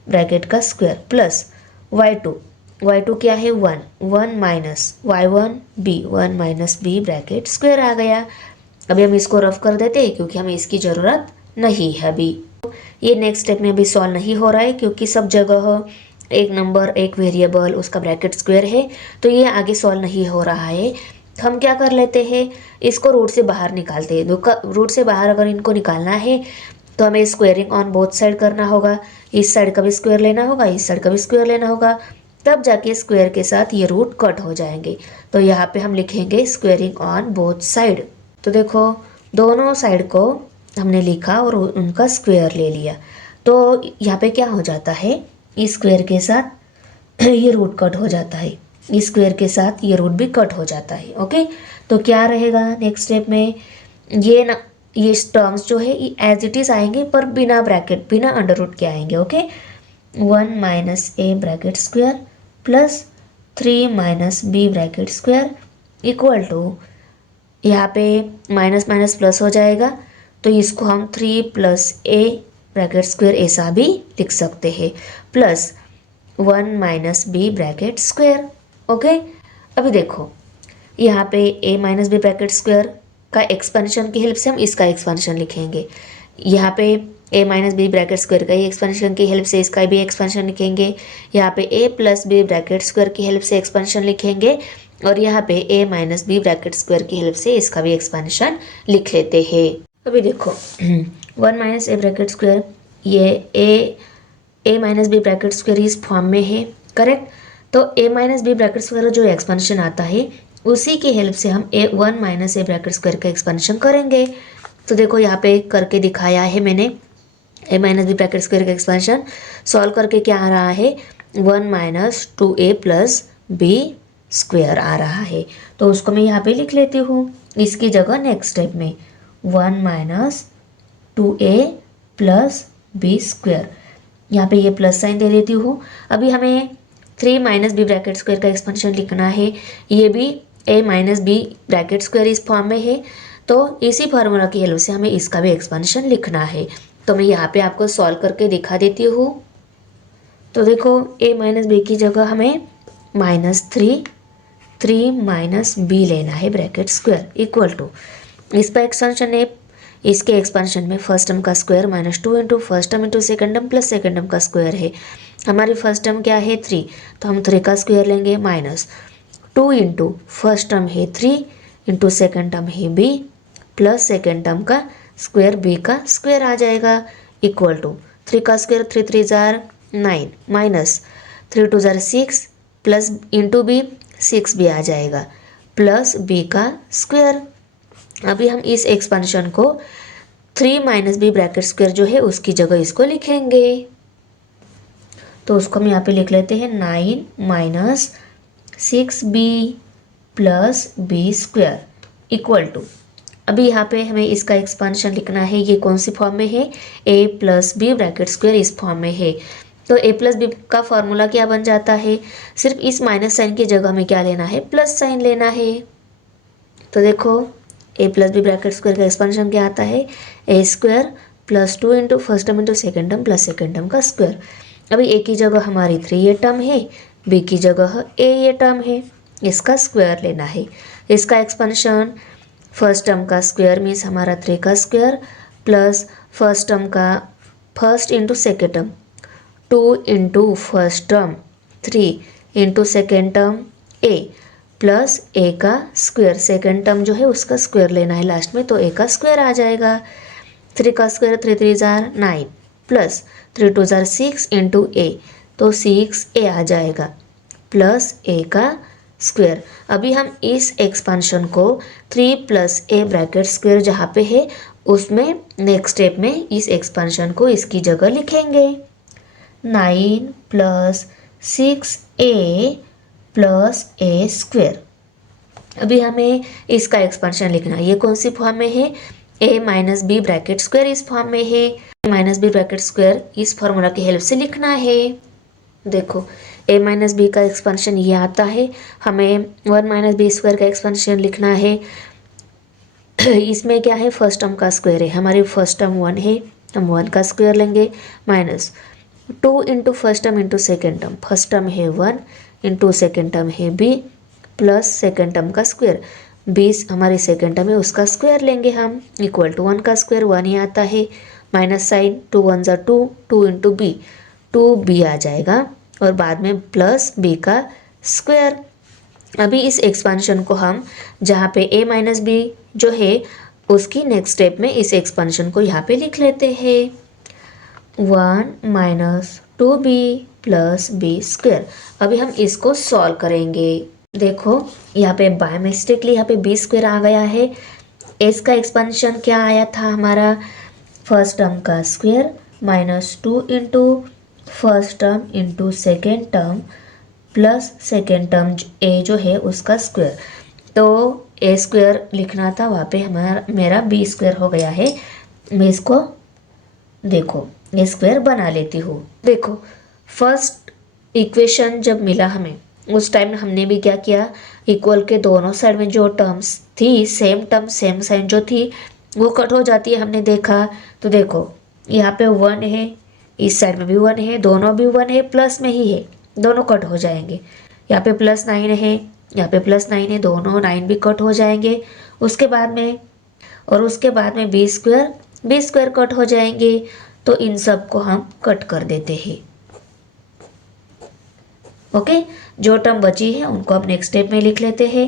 ब्रैकेट का स्क्वायर प्लस y2 क्या है 1 minus y1 b, 1 - b bracket square आ गया। अभी हम इसको रफ कर देते हैं क्योंकि हमें इसकी ज़रूरत नहीं है अभी। ये नेक्स्ट स्टेप में अभी सॉल्व नहीं हो रहा है क्योंकि सब जगह एक नंबर, एक वेरिएबल, उसका ब्रैकेट स्क्वायर है, तो ये आगे सॉल्व नहीं हो रहा है। तो हम क्या कर लेते हैं, इसको रूट से बाहर निकालते हैं। रूट से बाहर अगर इनको निकालना है तो हमें स्क्वेयरिंग ऑन बोथ साइड करना होगा। इस साइड का भी स्क्वायर लेना होगा, इस साइड का भी स्क्वायर लेना होगा, तब जाके स्क्वायर के साथ ये रूट कट हो जाएंगे। तो यहाँ पे हम लिखेंगे स्क्वेयरिंग ऑन बोथ साइड। तो देखो दोनों साइड को हमने लिखा और उनका स्क्वायर ले लिया। तो यहाँ पे क्या हो जाता है, इस स्क्वायर के साथ ये रूट कट हो जाता है, इस स्क्वायर के साथ ये रूट भी कट हो जाता है। ओके, तो क्या रहेगा नेक्स्ट स्टेप में, ये टर्म्स जो है एज इट इज आएंगे पर बिना ब्रैकेट बिना अंडर रूट के आएंगे। Okay, 1 minus A bracket square plus 3 minus B bracket square equal to, यहाँ पे माइनस माइनस प्लस हो जाएगा तो इसको हम 3 प्लस ए ब्रैकेट स्क्वायर ऐसा भी लिख सकते हैं, plus 1 minus B bracket square. Okay, अभी देखो यहाँ पे A minus B bracket square का एक्सपेंशन की हेल्प से हम इसका एक्सपेंशन लिखेंगे। यहाँ पे A minus B bracket square का ही एक्सपेंशन की हेल्प से इसका भी एक्सपेंशन लिखेंगे। यहाँ पे ए प्लस बी ब्रैकेट स्क्वायर की हेल्प से एक्सपेंशन लिखेंगे और यहाँ पे A minus B bracket square की हेल्प से इसका भी एक्सपेंशन लिख लेते हैं। अभी देखो 1 माइनस ए ब्रैकेट स्क्वायर, ये a minus B bracket square इस फॉर्म में है, करेक्ट। तो a minus B bracket square जो एक्सपेंशन आता है उसी की हेल्प से हम 1 माइनस ए ब्रैकेट स्क्वायर का एक्सपेंशन करेंगे। तो देखो यहाँ पे करके दिखाया है मैंने, a minus B bracket square का एक्सपेंशन सॉल्व करके क्या आ रहा है, 1 minus 2a plus B square आ रहा है। तो उसको मैं यहाँ पे लिख लेती हूँ इसकी जगह नेक्स्ट स्टेप में 1 minus 2a plus B square, यहाँ पे ये प्लस साइन दे देती हूँ। अभी हमें 3 माइनस बी ब्रैकेट स्क्वायर का एक्सपेंशन लिखना है, ये भी ए माइनस बी ब्रैकेट स्क्वायर इस फॉर्म में है, तो इसी फार्मूला की हेल्प से हमें इसका भी एक्सपेंशन लिखना है। तो मैं यहाँ पे आपको सॉल्व करके दिखा देती हूँ। तो देखो ए माइनस बी की जगह हमें -3 माइनस बी लेना है ब्रैकेट स्क्वायर इक्वल टू, इसका एक्सपेंशन है, इसके एक्सपेंशन में फर्स्ट टर्म का square -2 into first term into second term plus second term का स्क्वायर है। हमारी फर्स्ट टर्म क्या है 3, तो हम 3 का स्क्वायर लेंगे, -2 इंटू फर्स्ट टर्म है 3 इंटू सेकेंड टर्म है b प्लस सेकेंड टर्म का स्क्वायर b का स्क्वायर आ जाएगा इक्वल टू 3 का square 3 3 jar 9 minus 3 2 jar 6 plus into b 6 भी आ जाएगा प्लस b का स्क्वायर। अभी हम इस एक्सपेंशन को 3 माइनस बी ब्रैकेट स्क्वायर जो है उसकी जगह इसको लिखेंगे। तो उसको हम यहाँ पे लिख लेते हैं 9 minus 6b plus B square equal to, अभी यहाँ पे हमें इसका एक्सपेंशन लिखना है, ये कौन सी फॉर्म में है, a plus B bracket square इस फॉर्म में है। तो a प्लस बी का फॉर्मूला क्या बन जाता है, सिर्फ इस माइनस साइन की जगह में क्या लेना है, प्लस साइन लेना है। तो देखो a plus B bracket square का एक्सपेंशन क्या आता है, a square plus 2 into first term into second term plus second term का स्क्वायर। अभी a की जगह हमारी 3 ये टर्म है, b की जगह a ये टर्म है, इसका स्क्वायर लेना है। इसका एक्सपेंशन फर्स्ट टर्म का स्क्वायर मीन्स हमारा 3 का स्क्वायर प्लस फर्स्ट टर्म का first into second term 2 into first term 3 into second term a plus a का स्क्वायर, सेकेंड टर्म जो है उसका स्क्वायर लेना है लास्ट में, तो a का स्क्वायर आ जाएगा। 3 का square 3 3 jar 9 plus 3 2 jar 6 into a, तो 6a आ जाएगा प्लस a का स्क्वायर। अभी हम इस एक्सपेंशन को 3 प्लस a ब्रैकेट स्क्वायर जहाँ पे है उसमें नेक्स्ट स्टेप में इस एक्सपेंशन को इसकी जगह लिखेंगे 9 plus 6a plus a square. अभी हमें इसका एक्सपेंशन लिखना है, ये कौन सी फॉर्म में है, a minus B bracket square इस फॉर्म में है, माइनस बी ब्रैकेट स्क्वायर इस फॉर्मूला की हेल्प से लिखना है। देखो a माइनस बी का एक्सपेंशन ये आता है, हमें 1 माइनस बी स्क्वायर का एक्सपेंशन लिखना है। इसमें क्या है, फर्स्ट टर्म का स्क्वायर है, हमारी फर्स्ट टर्म 1 है, हम 1 का स्क्वायर लेंगे minus 2 into first term into second term, first term है 1 इंटू सेकेंड टर्म है b प्लस सेकेंड टर्म का स्क्वायर, 20 हमारी सेकेंड टर्म है उसका स्क्वायर लेंगे हम इक्वल टू 1 का स्क्वायर 1 ही आता है, माइनस साइन 2 1 ज़ा 2 2 इंटू बी 2b आ जाएगा और बाद में प्लस b का स्क्वायर। अभी इस एक्सपांशन को हम जहाँ पे a माइनस बी जो है उसकी नेक्स्ट स्टेप में इस एक्सपांशन को यहाँ पे लिख लेते हैं 1 minus 2b plus B square. अभी हम इसको सॉल्व करेंगे। देखो यहाँ पे बाय मिस्टेकली यहाँ पे बी स्क्वेयर आ गया है। एस का एक्सपांशन क्या आया था हमारा, फर्स्ट टर्म का square minus 2 into first term into second term plus second term ए जो है उसका स्क्वेयर। तो ए स्क्वेयर लिखना था, वहाँ पे हमारा मेरा बी स्क्वेयर हो गया है। मैं इसको देखो ए स्क्वेयर बना लेती हूँ। देखो फर्स्ट इक्वेशन जब मिला हमें उस टाइम हमने भी क्या किया, इक्वल के दोनों साइड में जो टर्म्स थी सेम टर्म सेम साइन जो थी वो कट हो जाती है, हमने देखा। तो देखो यहाँ पे 1 है, इस साइड में भी 1 है, दोनों भी 1 है, प्लस में ही है, दोनों कट हो जाएंगे। यहाँ पे +9 है, यहाँ पे +9 है, दोनों 9 भी कट हो जाएंगे। उसके बाद में बी स्क्वेयर कट हो जाएंगे। तो इन सब को हम कट कर देते हैं। ओके, जो टर्म बची है उनको हम नेक्स्ट स्टेप में लिख लेते हैं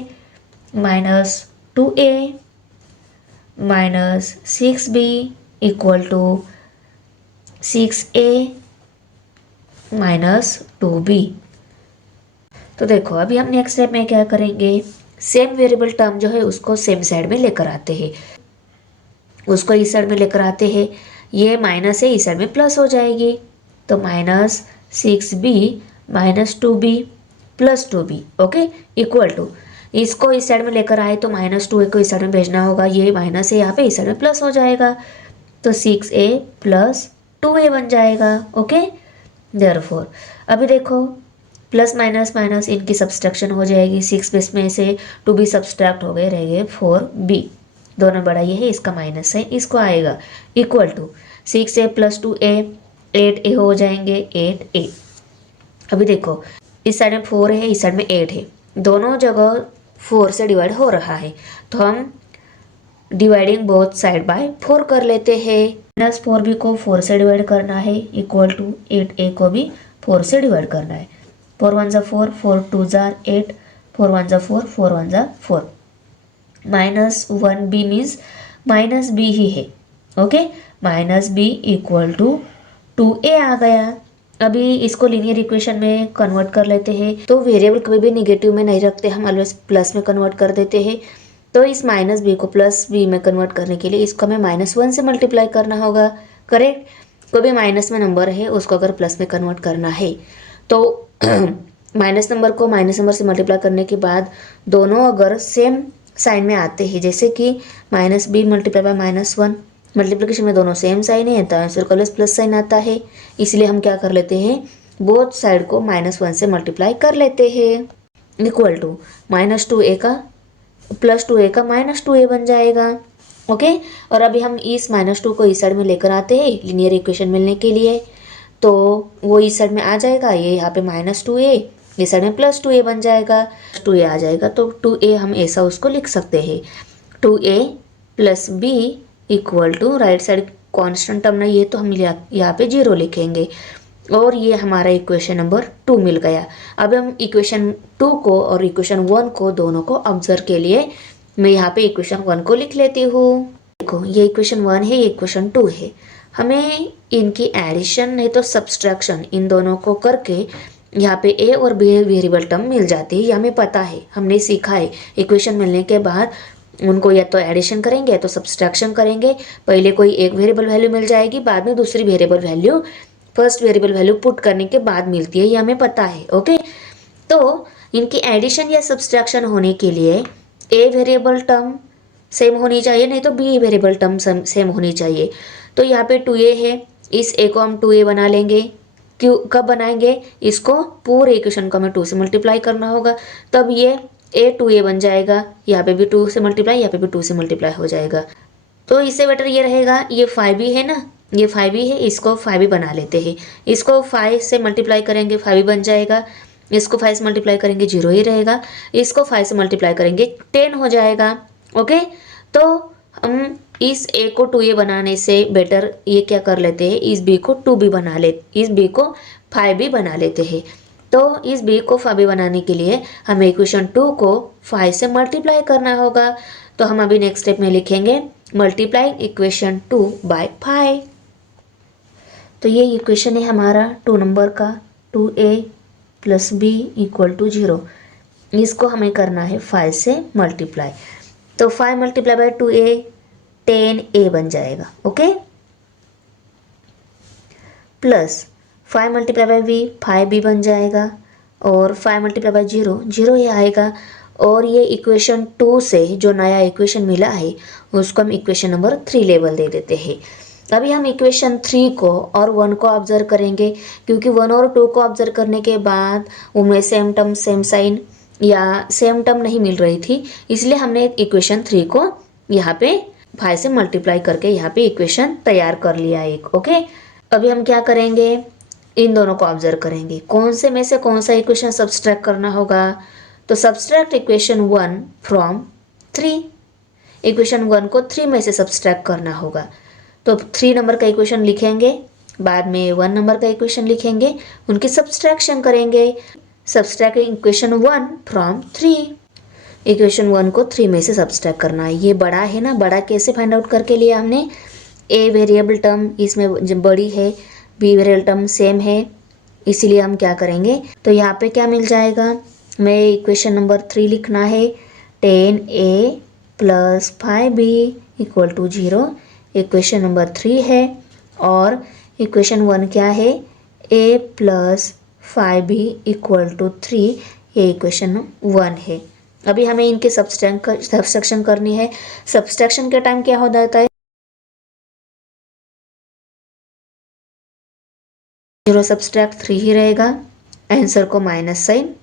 -2a minus 6b equal to 6a minus 2b। तो देखो अभी हम नेक्स्ट स्टेप में क्या करेंगे, सेम वेरिएबल टर्म जो है उसको सेम साइड में लेकर आते हैं, उसको इस साइड में लेकर आते हैं। ये माइनस है, इस साइड में प्लस हो जाएगी। तो -6b minus 2b plus 2b okay equal to, इसको इस साइड में लेकर आए तो -2a को इस साइड में भेजना होगा, ये माइनस है यहाँ पे, इस साइड में प्लस हो जाएगा। तो 6a प्लस 2a बन जाएगा। ओके, देयरफॉर अभी देखो प्लस माइनस माइनस इनकी सब्सट्रैक्शन हो जाएगी। 6 बेस में से 2b सब्सट्रैक्ट हो गए, रह गए 4b, दोनों बड़ा ये है, इसका माइनस है, इसको आएगा equal to 6a plus 2a 8a हो जाएंगे 8a। अभी देखो इस साइड में 4 है, इस साइड में 8 है, दोनों जगह 4 से डिवाइड हो रहा है। तो हम डिवाइडिंग बोथ साइड बाय 4 कर लेते हैं। -4b को 4 से डिवाइड करना है इक्वल टू 8a को भी 4 से डिवाइड करना है। 4 1 ज़ा 4, 4 2 ज़ा 8, 4 1 ज़ा 4, 4 1 ज़ा 4। -1b मीन्स माइनस b ही है। Okay, -b equal to 2a आ गया। अभी इसको लीनियर इक्वेशन में कन्वर्ट कर लेते हैं। तो वेरिएबल कभी भी नेगेटिव में नहीं रखते, हम ऑलवेज प्लस में कन्वर्ट कर देते हैं। तो इस -b को +b में कन्वर्ट करने के लिए इसको हमें -1 से मल्टीप्लाई करना होगा, करेक्ट। कोई भी माइनस में नंबर है उसको अगर प्लस में कन्वर्ट करना है तो माइनस नंबर को माइनस नंबर से मल्टीप्लाई करने के बाद दोनों अगर सेम साइन में आते हैं, जैसे कि -b मल्टीप्लाई बाय -1, मल्टीप्लिकेशन में दोनों सेम साइन है तो आंसर का प्लस साइन आता है। इसलिए हम क्या कर लेते हैं, बोथ साइड को -1 से मल्टीप्लाई कर लेते हैं इक्वल टू -2a का +2a का -2a बन जाएगा। ओके, और अभी हम इस -2 को इस साइड में लेकर आते हैं लीनियर इक्वेशन मिलने के लिए। तो वो इस साइड में आ जाएगा, ये यहाँ पे -2a, इस साइड में +2a बन जाएगा, 2a आ जाएगा। तो 2a हम ऐसा उसको लिख सकते हैं 2a plus b equal to, right side constant term ना ये, तो हम यहाँ पे 0 लिखेंगे और ये हमारा इक्वेशन नंबर 2 मिल गया। अब हम इक्वेशन 2 को और इक्वेशन 1 को दोनों को ऑब्जर्व के लिए मैं यहाँ पे इक्वेशन 1 को लिख लेती हूँ। देखो ये इक्वेशन 1 है, ये इक्वेशन 2 है। हमें इनकी एडिशन नहीं तो सब्सट्रैक्शन इन दोनों को करके यहाँ पे a और b वेरिएबल टर्म मिल जाती है, ये हमें पता है, हमने सीखा है। इक्वेशन मिलने के बाद उनको या तो एडिशन करेंगे या तो सब्सट्रैक्शन करेंगे। पहले कोई एक वेरिएबल वैल्यू मिल जाएगी, बाद में दूसरी variable value first variable value put करने के बाद मिलती है, ये हमें पता है। ओके, तो इनकी एडिशन या सब्सट्रैक्शन होने के लिए ए वेरिएबल टर्म सेम होनी चाहिए, नहीं तो बी वेरिएबल टर्म सेम होनी चाहिए। तो यहाँ पे 2a है, इस a को हम 2a बना लेंगे। क्यों, कब बनाएंगे, इसको पूरे इक्वेशन को हमें 2 से मल्टीप्लाई करना होगा, तब ये a 2a बन जाएगा। यहाँ पे भी 2 से मल्टीप्लाई, यहाँ पे भी 2 से मल्टीप्लाई हो जाएगा। तो इससे बेटर ये रहेगा, ये 5b है ना, ये 5b है, इसको 5b बना लेते हैं। इसको 5 से मल्टीप्लाई करेंगे 5b बन जाएगा, इसको 5 से मल्टीप्लाई करेंगे 0 ही रहेगा, इसको 5 से मल्टीप्लाई करेंगे 10 हो जाएगा। ओके, तो हम इस a को 2a बनाने से बेटर ये क्या कर लेते हैं, इस b को 2b बना ले, इस b को 5b बना लेते हैं। तो इस b को फाइव बनाने के लिए हमें इक्वेशन 2 को 5 से मल्टीप्लाई करना होगा। तो हम अभी नेक्स्ट स्टेप में लिखेंगे मल्टीप्लाई इक्वेशन 2 बाय 5। तो ये इक्वेशन है हमारा 2 नंबर का 2a plus B equal to 0। इसको हमें करना है 5 से मल्टीप्लाई। तो 5 मल्टीप्लाई बाय 2a 10a बन जाएगा। Okay, plus 5 multiply bye b 5b बन जाएगा और 5 मल्टीप्लाई बाय 0 0 ही आएगा। और ये इक्वेशन 2 से जो नया इक्वेशन मिला है उसको हम इक्वेशन नंबर 3 लेवल दे देते हैं। अभी हम इक्वेशन 3 को और 1 को ऑब्जर्व करेंगे, क्योंकि 1 और 2 को ऑब्जर्व करने के बाद उनमें सेम टर्म सेम साइन या सेम टर्म नहीं मिल रही थी, इसलिए हमने इक्वेशन 3 को यहाँ पे 5 से मल्टीप्लाई करके यहाँ पे इक्वेशन तैयार कर लिया एक। ओके, अभी हम क्या करेंगे, इन दोनों को ऑब्जर्व करेंगे, कौन से में से कौन सा इक्वेशन सब्सट्रैक्ट करना होगा। तो सब्सट्रैक्ट इक्वेशन 1 फ्रॉम 3, इक्वेशन 1 को 3 में से सब्सट्रैक्ट करना होगा। तो 3 नंबर का इक्वेशन लिखेंगे, बाद में 1 नंबर का इक्वेशन लिखेंगे, उनकी सब्सट्रैक्शन करेंगे। सब्सट्रैक्ट इक्वेशन 1 फ्रॉम 3, इक्वेशन 1 को 3 में से सब्सट्रैक्ट करना है। ये बड़ा है ना, बड़ा कैसे फाइंड आउट करके लिया हमने, ए वेरिएबल टर्म इसमें बड़ी है, बी वेरिएबल टर्म सेम है, इसीलिए हम क्या करेंगे, तो यहाँ पे क्या मिल जाएगा, मैं इक्वेशन नंबर 3 लिखना है 10a plus 5b equal to 0, equation number 3 है। और इक्वेशन 1 क्या है, a plus 5b equal to 3, ये इक्वेशन 1 है। अभी हमें इनके सब्सट्रैक्शन करनी है। सब्सट्रैक्शन के टाइम क्या हो जाता है, 0 सब्सट्रैक्ट 3 ही रहेगा, आंसर को माइनस साइन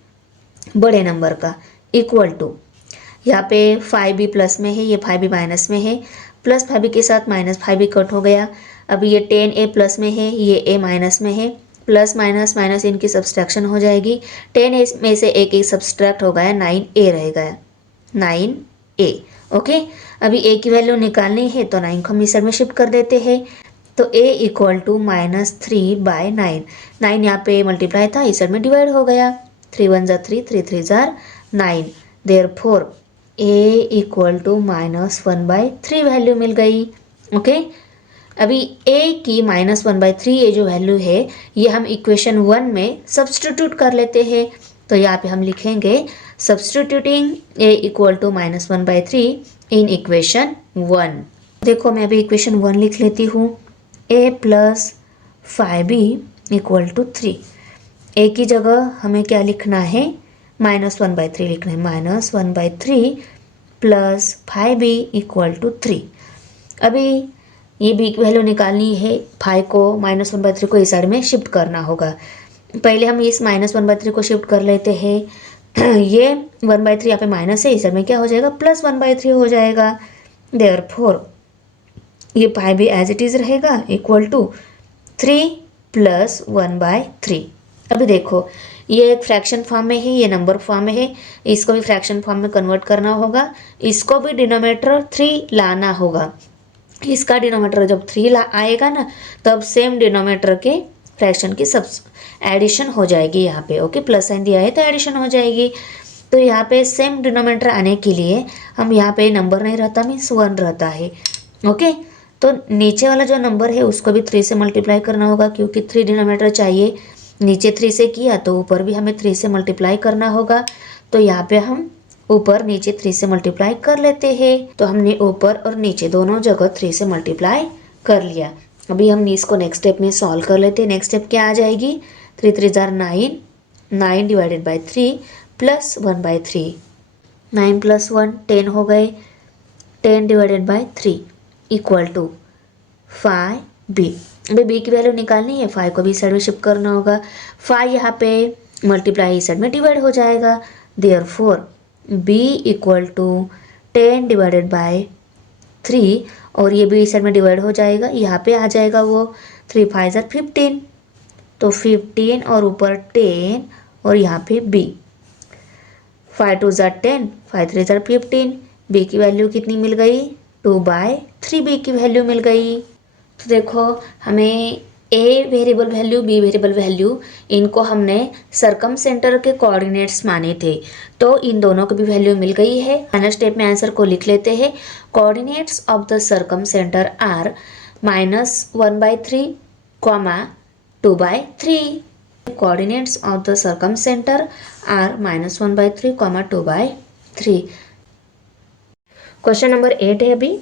बड़े नंबर का इक्वल टू, यहाँ पे 5b प्लस में है, ये 5b माइनस में है, प्लस 5b के साथ माइनस 5b कट हो गया। अभी ये 10a प्लस में है, ये a माइनस में है, प्लस माइनस माइनस इनकी सब्सट्रैक्शन हो जाएगी। 10a में से एक सब्सट्रैक्ट हो गया, 9a रह गया, 9a। ओके, अभी a की वैल्यू निकालनी है तो 9 को हम इस साइड में शिफ्ट कर देते हैं। तो a इक्वल टू -3/9, 9 यहाँ पे मल्टीप्लाई था, इस साइड में डिवाइड हो गया, 3 1 ज़ा 3, 3 3 ज़ा 9, therefore a equal to -1/3 value मिल गई। ओके, अभी a की -1/3 ये जो वैल्यू है ये हम इक्वेशन 1 में सब्सटीट्यूट कर लेते हैं। तो यहाँ पे हम लिखेंगे substituting a equal to -1/3 in equation 1। देखो मैं अभी इक्वेशन 1 लिख लेती हूँ, a plus 5b equal to 3। a की जगह हमें क्या लिखना है, -1/3 लिखना है, -1/3 प्लस 5b इक्वल टू 3। अभी ये b की वैल्यू निकालनी है, 5 को -1/3 को इस साइड में शिफ्ट करना होगा। पहले हम इस -1/3 को शिफ्ट कर लेते हैं। ये 1/3 यहाँ पे माइनस है, इस साइड में क्या हो जाएगा, +1/3 हो जाएगा। देयरफॉर ये 5b एज इट इज़ रहेगा इक्वल टू 3 प्लस 1/3। अभी देखो ये एक फ्रैक्शन फॉर्म में है, ये नंबर फॉर्म में है, इसको भी फ्रैक्शन फॉर्म में कन्वर्ट करना होगा, इसको भी डिनोमिनेटर 3 लाना होगा। इसका डिनोमिनेटर जब 3 आएगा ना, तब सेम डिनोमिनेटर के फ्रैक्शन की सब एडिशन हो जाएगी यहाँ पे। ओके, प्लस साइन दिया है तो एडिशन हो जाएगी। तो यहाँ पे सेम डिनोमिनेटर आने के लिए हम यहाँ पे नंबर नहीं रहता, मीन्स 1 रहता है। ओके, तो नीचे वाला जो नंबर है उसको भी 3 से मल्टीप्लाई करना होगा, क्योंकि 3 डिनोमिनेटर चाहिए। नीचे 3 से किया तो ऊपर भी हमें 3 से मल्टीप्लाई करना होगा। तो यहाँ पे हम ऊपर नीचे 3 से मल्टीप्लाई कर लेते हैं। तो हमने ऊपर और नीचे दोनों जगह 3 से मल्टीप्लाई कर लिया। अभी हम इसको नेक्स्ट स्टेप में सॉल्व कर लेते हैं। नेक्स्ट स्टेप क्या आ जाएगी, 3 3 ज़ा 9, 9 डिवाइडेड बाई 3 प्लस 1/3, 9 प्लस 1 10 हो गए, 10 divided by 3 equal to 5b। अभी b की वैल्यू निकालनी है, 5 को भी इस साइड में शिफ्ट करना होगा। 5 यहाँ पे मल्टीप्लाई इस साइड में डिवाइड हो जाएगा, therefore b equal to 10 divided by 3, और ये भी इस साइड में डिवाइड हो जाएगा, यहाँ पे आ जाएगा वो 3 5 ज़ा 15, तो 15 और ऊपर 10 और यहाँ पे b, 5 2 ज़ा 10, 5 3 ज़ा 15, b की वैल्यू कितनी मिल गई, 2/3 b की वैल्यू मिल गई। तो देखो हमें A variable value, B variable value, इनको हमने सरकम सेंटर के कोऑर्डिनेट्स माने थे, तो इन दोनों की भी वैल्यू मिल गई है। फाइनल स्टेप में आंसर को लिख लेते हैं। Coordinates of the circumcentre are -1/3, 2/3। Coordinates of the circumcentre are -1/3, 2/3। Question number 8 है अभी।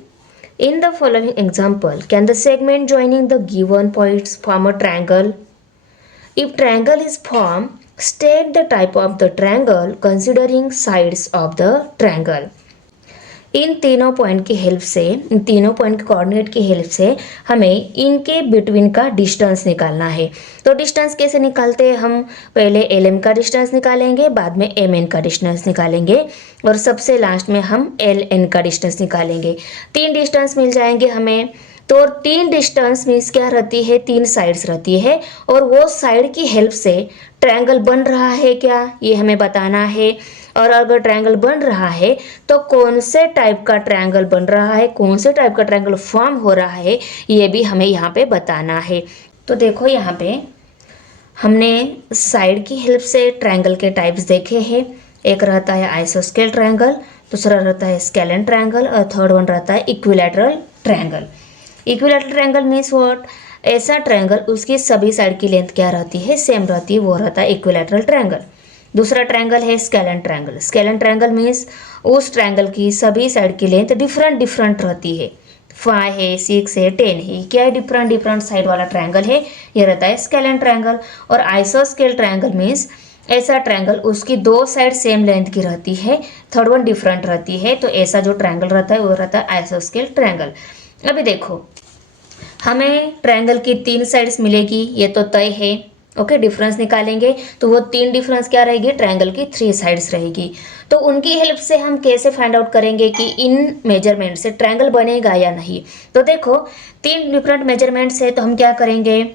In the following example, can the segment joining the given points form a triangle? If triangle is formed, state the type of the triangle considering sides of the triangle. इन तीनों पॉइंट की हेल्प से, इन तीनों पॉइंट के कोऑर्डिनेट की हेल्प से हमें इनके बिटवीन का डिस्टेंस निकालना है। तो डिस्टेंस कैसे निकालते हैं? हम पहले एल का डिस्टेंस निकालेंगे, बाद में एम एन का डिस्टेंस निकालेंगे और सबसे लास्ट में हम एल एन का डिस्टेंस निकालेंगे। 3 डिस्टेंस मिल जाएंगे हमें। तो 3 डिस्टेंस मीन्स क्या रहती है? 3 साइड्स रहती है और वो साइड की हेल्प से ट्रायंगल बन रहा है क्या, ये हमें बताना है। और अगर ट्रायंगल बन रहा है तो कौन से टाइप का ट्रायंगल बन रहा है, कौन से टाइप का ट्रायंगल फॉर्म हो रहा है, ये भी हमें यहाँ पे बताना है। तो देखो यहाँ पे हमने साइड की हेल्प से ट्रायंगल के टाइप्स देखे हैं। एक रहता है आइसोस्केल ट्रायंगल, दूसरा रहता है स्केलेन ट्रायंगल और थर्ड वन रहता है equilateral triangle. Equilateral triangle means what? ऐसा ट्रायंगल उसकी सभी साइड की लेंथ क्या रहती है? सेम रहती है, वो रहता है इक्विलैटरल ट्रायंगल। दूसरा ट्रायंगल है scalene triangle. Scalene triangle means उस ट्रायंगल की सभी साइड की लेंथ डिफरेंट रहती है। 5 है, 6 है, 10 है, क्या डिफरेंट साइड वाला ट्रायंगल है, ये रहता है स्केलेन ट्रायंगल। और आइसोस्केल ट्रायंगल मीन्स ऐसा ट्रायंगल उसकी 2 साइड सेम लेंथ की रहती है, थर्ड वन डिफरेंट रहती है, तो ऐसा जो ट्रायंगल रहता है वो रहता है आइसोस्केल ट्रायंगल। अभी देखो हमें ट्रायंगल की 3 साइड्स मिलेगी, ये तो तय है। ओके, डिफरेंस निकालेंगे तो वो 3 डिफरेंस क्या रहेगी? ट्रायंगल की 3 साइड्स रहेगी। तो उनकी हेल्प से हम कैसे फाइंड आउट करेंगे कि इन मेजरमेंट से ट्रायंगल बनेगा या नहीं? तो देखो 3 डिफरेंट मेजरमेंट्स है, तो हम क्या करेंगे?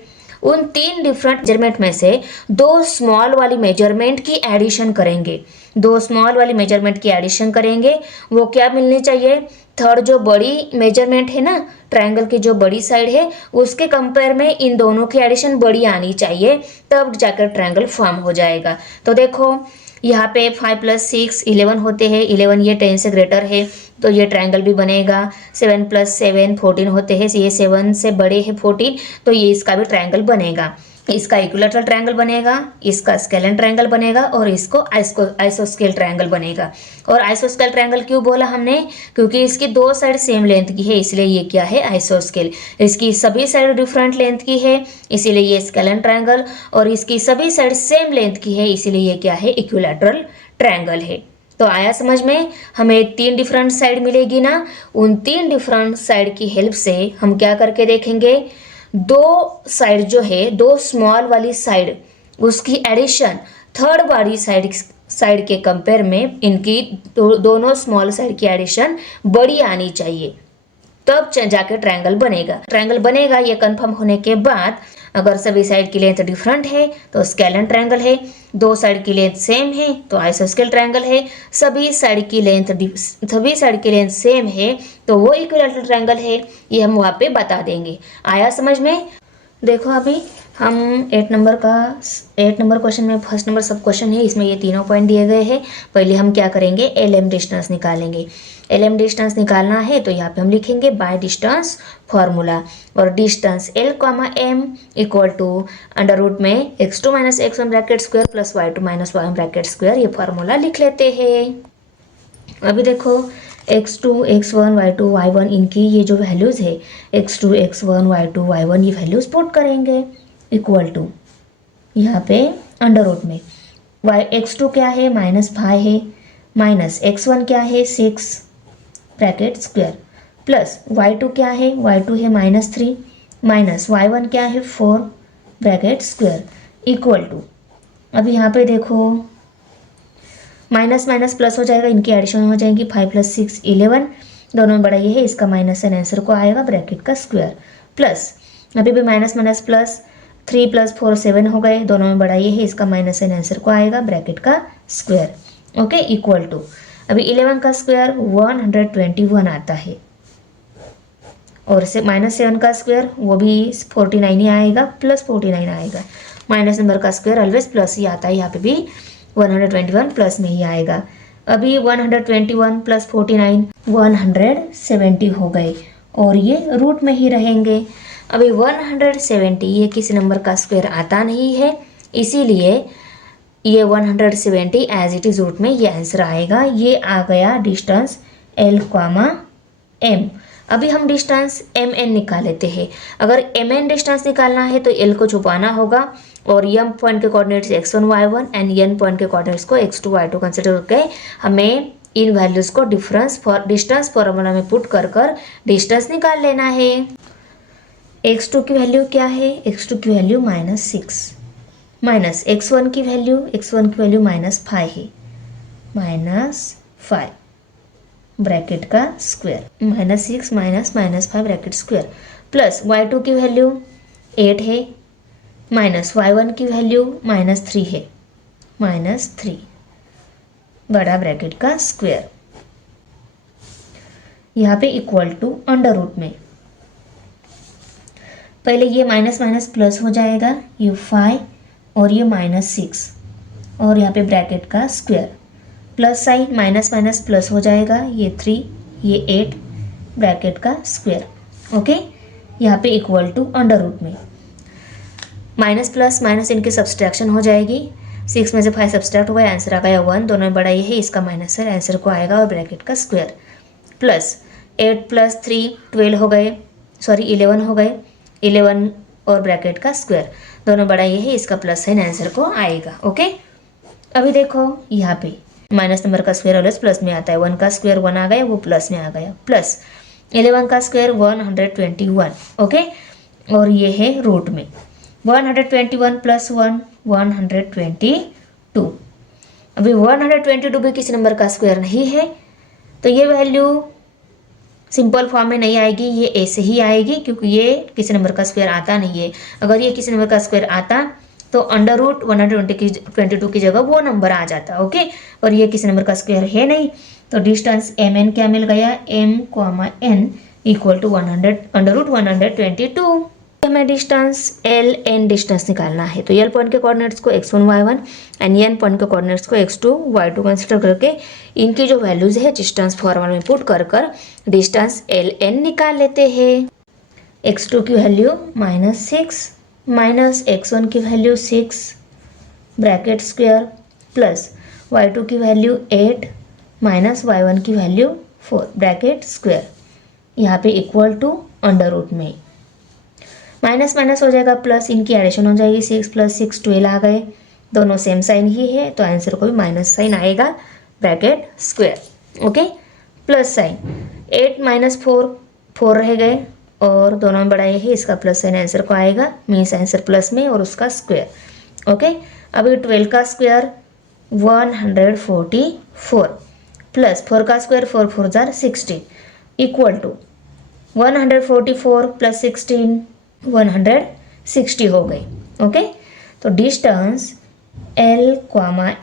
उन 3 डिफरेंट मेजरमेंट में से 2 स्मॉल वाली मेजरमेंट की एडिशन करेंगे। 2 स्मॉल वाली मेजरमेंट की एडिशन करेंगे, वो क्या मिलनी चाहिए? थर्ड जो बड़ी मेजरमेंट है ना, ट्रायंगल की जो बड़ी साइड है, उसके कंपेयर में इन दोनों की एडिशन बड़ी आनी चाहिए, तब जाकर ट्रायंगल फॉर्म हो जाएगा। तो देखो यहाँ पे 5 + 6 11 होते हैं, 11 ये 10 से ग्रेटर है, तो ये ट्रायंगल भी बनेगा। 7 + 7 14 होते हैं, ये 7 से बड़े हैं 14, तो ये इसका भी ट्रायंगल बनेगा। इसका इक्विलैटरल ट्रायंगल बनेगा, इसका स्केलेन ट्रायंगल बनेगा और इसको आइसोस्केल ट्रायंगल बनेगा। और आइसोस्केल ट्रायंगल क्यों बोला हमने? क्योंकि इसकी 2 साइड सेम लेंथ की है, इसलिए ये क्या है? आइसोस्केल। इसकी सभी साइड डिफरेंट लेंथ की है, इसीलिए ये स्केलेन ट्रायंगल। और इसकी सभी साइड सेम लेंथ की है, इसीलिए ये क्या है? इक्विलैटरल ट्रायंगल है। तो आया समझ में? हमें 3 डिफरेंट साइड मिलेगी ना, उन 3 डिफरेंट साइड की हेल्प से हम क्या करके देखेंगे? 2 साइड जो है, 2 स्मॉल वाली साइड, उसकी एडिशन थर्ड वाली साइड के कंपेयर में इनकी दोनों स्मॉल साइड की एडिशन बड़ी आनी चाहिए, तब जाके ट्रायंगल बनेगा। ट्रायंगल बनेगा ये कंफर्म होने के बाद अगर सभी साइड की लेंथ डिफरेंट है तो स्केलेन ट्रायंगल है, 2 साइड की लेंथ सेम है तो आइसोस्केल ट्रायंगल है, सभी साइड की लेंथ सेम है तो वो इक्विलैटरल ट्रायंगल है। ये हम वहाँ पे बता देंगे। आया समझ में? देखो अभी हम 8 नंबर क्वेश्चन में फर्स्ट नंबर सब क्वेश्चन है, इसमें ये तीनों पॉइंट दिए गए हैं। पहले हम क्या करेंगे? एलएम डिस्टेंस निकालेंगे। एलएम डिस्टेंस निकालना है तो यहाँ पे हम लिखेंगे बाय डिस्टेंस फार्मूला, और distance L, M equal to under root में x2 - x1 bracket square plus y2 - y1 bracket square, ये फार्मूला लिख लेते हैं। अभी देखो x2, x1, y2, y1 इनकी ये जो वैल्यूज़ है x2, x1, y2, y1 ये वैल्यूज़ पुट करेंगे इक्वल टू यहाँ पे अंडर रूट में x2 क्या है? -5 है, माइनस x1 क्या है? 6 ब्रैकेट स्क्वायर प्लस y2 क्या है? y2 है -3 माइनस y1 क्या है? 4 ब्रैकेट स्क्वायर इक्वल टू, अभी यहाँ पे देखो माइनस माइनस प्लस हो जाएगा, इनकी एडिशन हो जाएंगी 5 + 6 11, दोनों में बड़ा ये है, इसका माइनस एन आंसर को आएगा ब्रैकेट का स्क्वायर प्लस अभी भी माइनस माइनस प्लस 3 + 4 7 हो गए, दोनों में बड़ा ये है, इसका माइनस एन आंसर को आएगा ब्रैकेट का स्क्वायर। ओके, इक्वल टू अभी 11 का स्क्वायर 121 आता है, और से -7 का स्क्वायर वो भी 49 ही आएगा, प्लस 49 आएगा। माइनस नंबर का स्क्वायर ऑलवेज प्लस ही आता है, यहाँ पे भी 121 प्लस में ही आएगा। अभी 121 प्लस 49 170 हो गए और ये रूट में ही रहेंगे। अभी 170 ये किसी नंबर का स्क्वायर आता नहीं है, इसीलिए ये 170 एज इट इज रूट में ये आंसर आएगा। ये आ गया डिस्टेंस L, M। अभी हम डिस्टेंस MN निकाल लेते हैं। अगर MN डिस्टेंस निकालना है तो L को छुपाना होगा और M पॉइंट के coordinates x1 y1 and N point के कोऑर्डिनेट्स को x2 y2 कंसिडर करके हमें इन वैल्यूज को डिस्टेंस फॉर्मूला में पुट कर डिस्टेंस निकाल लेना है। x2 की वैल्यू क्या है? x2 की वैल्यू -6 माइनस x1 की वैल्यू -5 है, -5 ब्रैकेट का square, -6 -5 bracket square, plus y2 की वैल्यू 8 है, माइनस y1 की वैल्यू -3 है, -3 बड़ा ब्रैकेट का स्क्वायर, यहाँ पे इक्वल टू अंडर रूट में पहले ये माइनस माइनस प्लस हो जाएगा, ये 5 और ये -6 और यहाँ पे ब्रैकेट का square, plus sign minus minus plus हो जाएगा, ये 3 ये 8 ब्रैकेट का स्क्वायर। ओके, यहाँ पे इक्वल टू अंडर रूट में माइनस प्लस माइनस इनकी सब्सट्रैक्शन हो जाएगी, 6 में से 5 सब्सट्रैक्ट हुआ, आंसर आ गया 1, दोनों में बड़ा ये है, इसका माइनस है, आंसर को आएगा और ब्रैकेट का स्क्वायर, प्लस 8 + 3 12 हो गए, सॉरी 11 हो गए, 11 और ब्रैकेट का स्क्वायर, दोनों बड़ा ये है, इसका प्लस साइन आंसर को आएगा। ओके, अभी देखो यहाँ पे माइनस नंबर का स्क्वायर ऑलवेज प्लस में आता है, 1 का स्क्वायर 1 आ गया, वो प्लस में आ गया, प्लस 11 का स्क्वायर 121। ओके, और ये है रूट में 121 + 1 122। अभी 122 भी किसी नंबर का स्क्वायर नहीं है, तो ये वैल्यू सिंपल फॉर्म में नहीं आएगी, ये ऐसे ही आएगी क्योंकि ये किसी नंबर का स्क्वायर आता नहीं है। अगर ये किसी नंबर का स्क्वायर आता तो अंडर रूट 122 की जगह वो नंबर आ जाता। ओके, और ये किसी नंबर का स्क्वायर है नहीं, तो डिस्टेंस MN क्या मिल गया, M, N equal to 100 under root 122। हमें डिस्टेंस LN डिस्टेंस निकालना है, तो L पॉइंट के कोऑर्डिनेट्स को x1 y1 and N point के कोऑर्डिनेट्स को x2 y2 कंसिडर करके इनकी जो वैल्यूज है डिस्टेंस फॉर्मूला में पुट कर डिस्टेंस LN निकाल लेते हैं। x2 की वैल्यू -6 माइनस x1 की value 6 bracket square, plus y2 की वैल्यू 8 माइनस y1 की वैल्यू 4 ब्रैकेट स्क्वायर, यहाँ पे इक्वल टू अंडर रूट में माइनस माइनस हो जाएगा, प्लस इनकी एडिशन हो जाएगी, 6 + 6 12 आ गए, दोनों सेम साइन ही है, तो आंसर को भी माइनस साइन आएगा bracket square. Okay, plus sign 8 - 4 रह गए और दोनों में बड़ा ये है, इसका प्लस साइन आंसर को आएगा, मीन्स आंसर प्लस में और उसका स्क्वायर। ओके, अभी 12 का स्क्वायर 144 प्लस 4 का स्क्वायर 4 × 4 = 16 इक्वल टू 144 + 16 160 हो गई। ओके, तो distance L,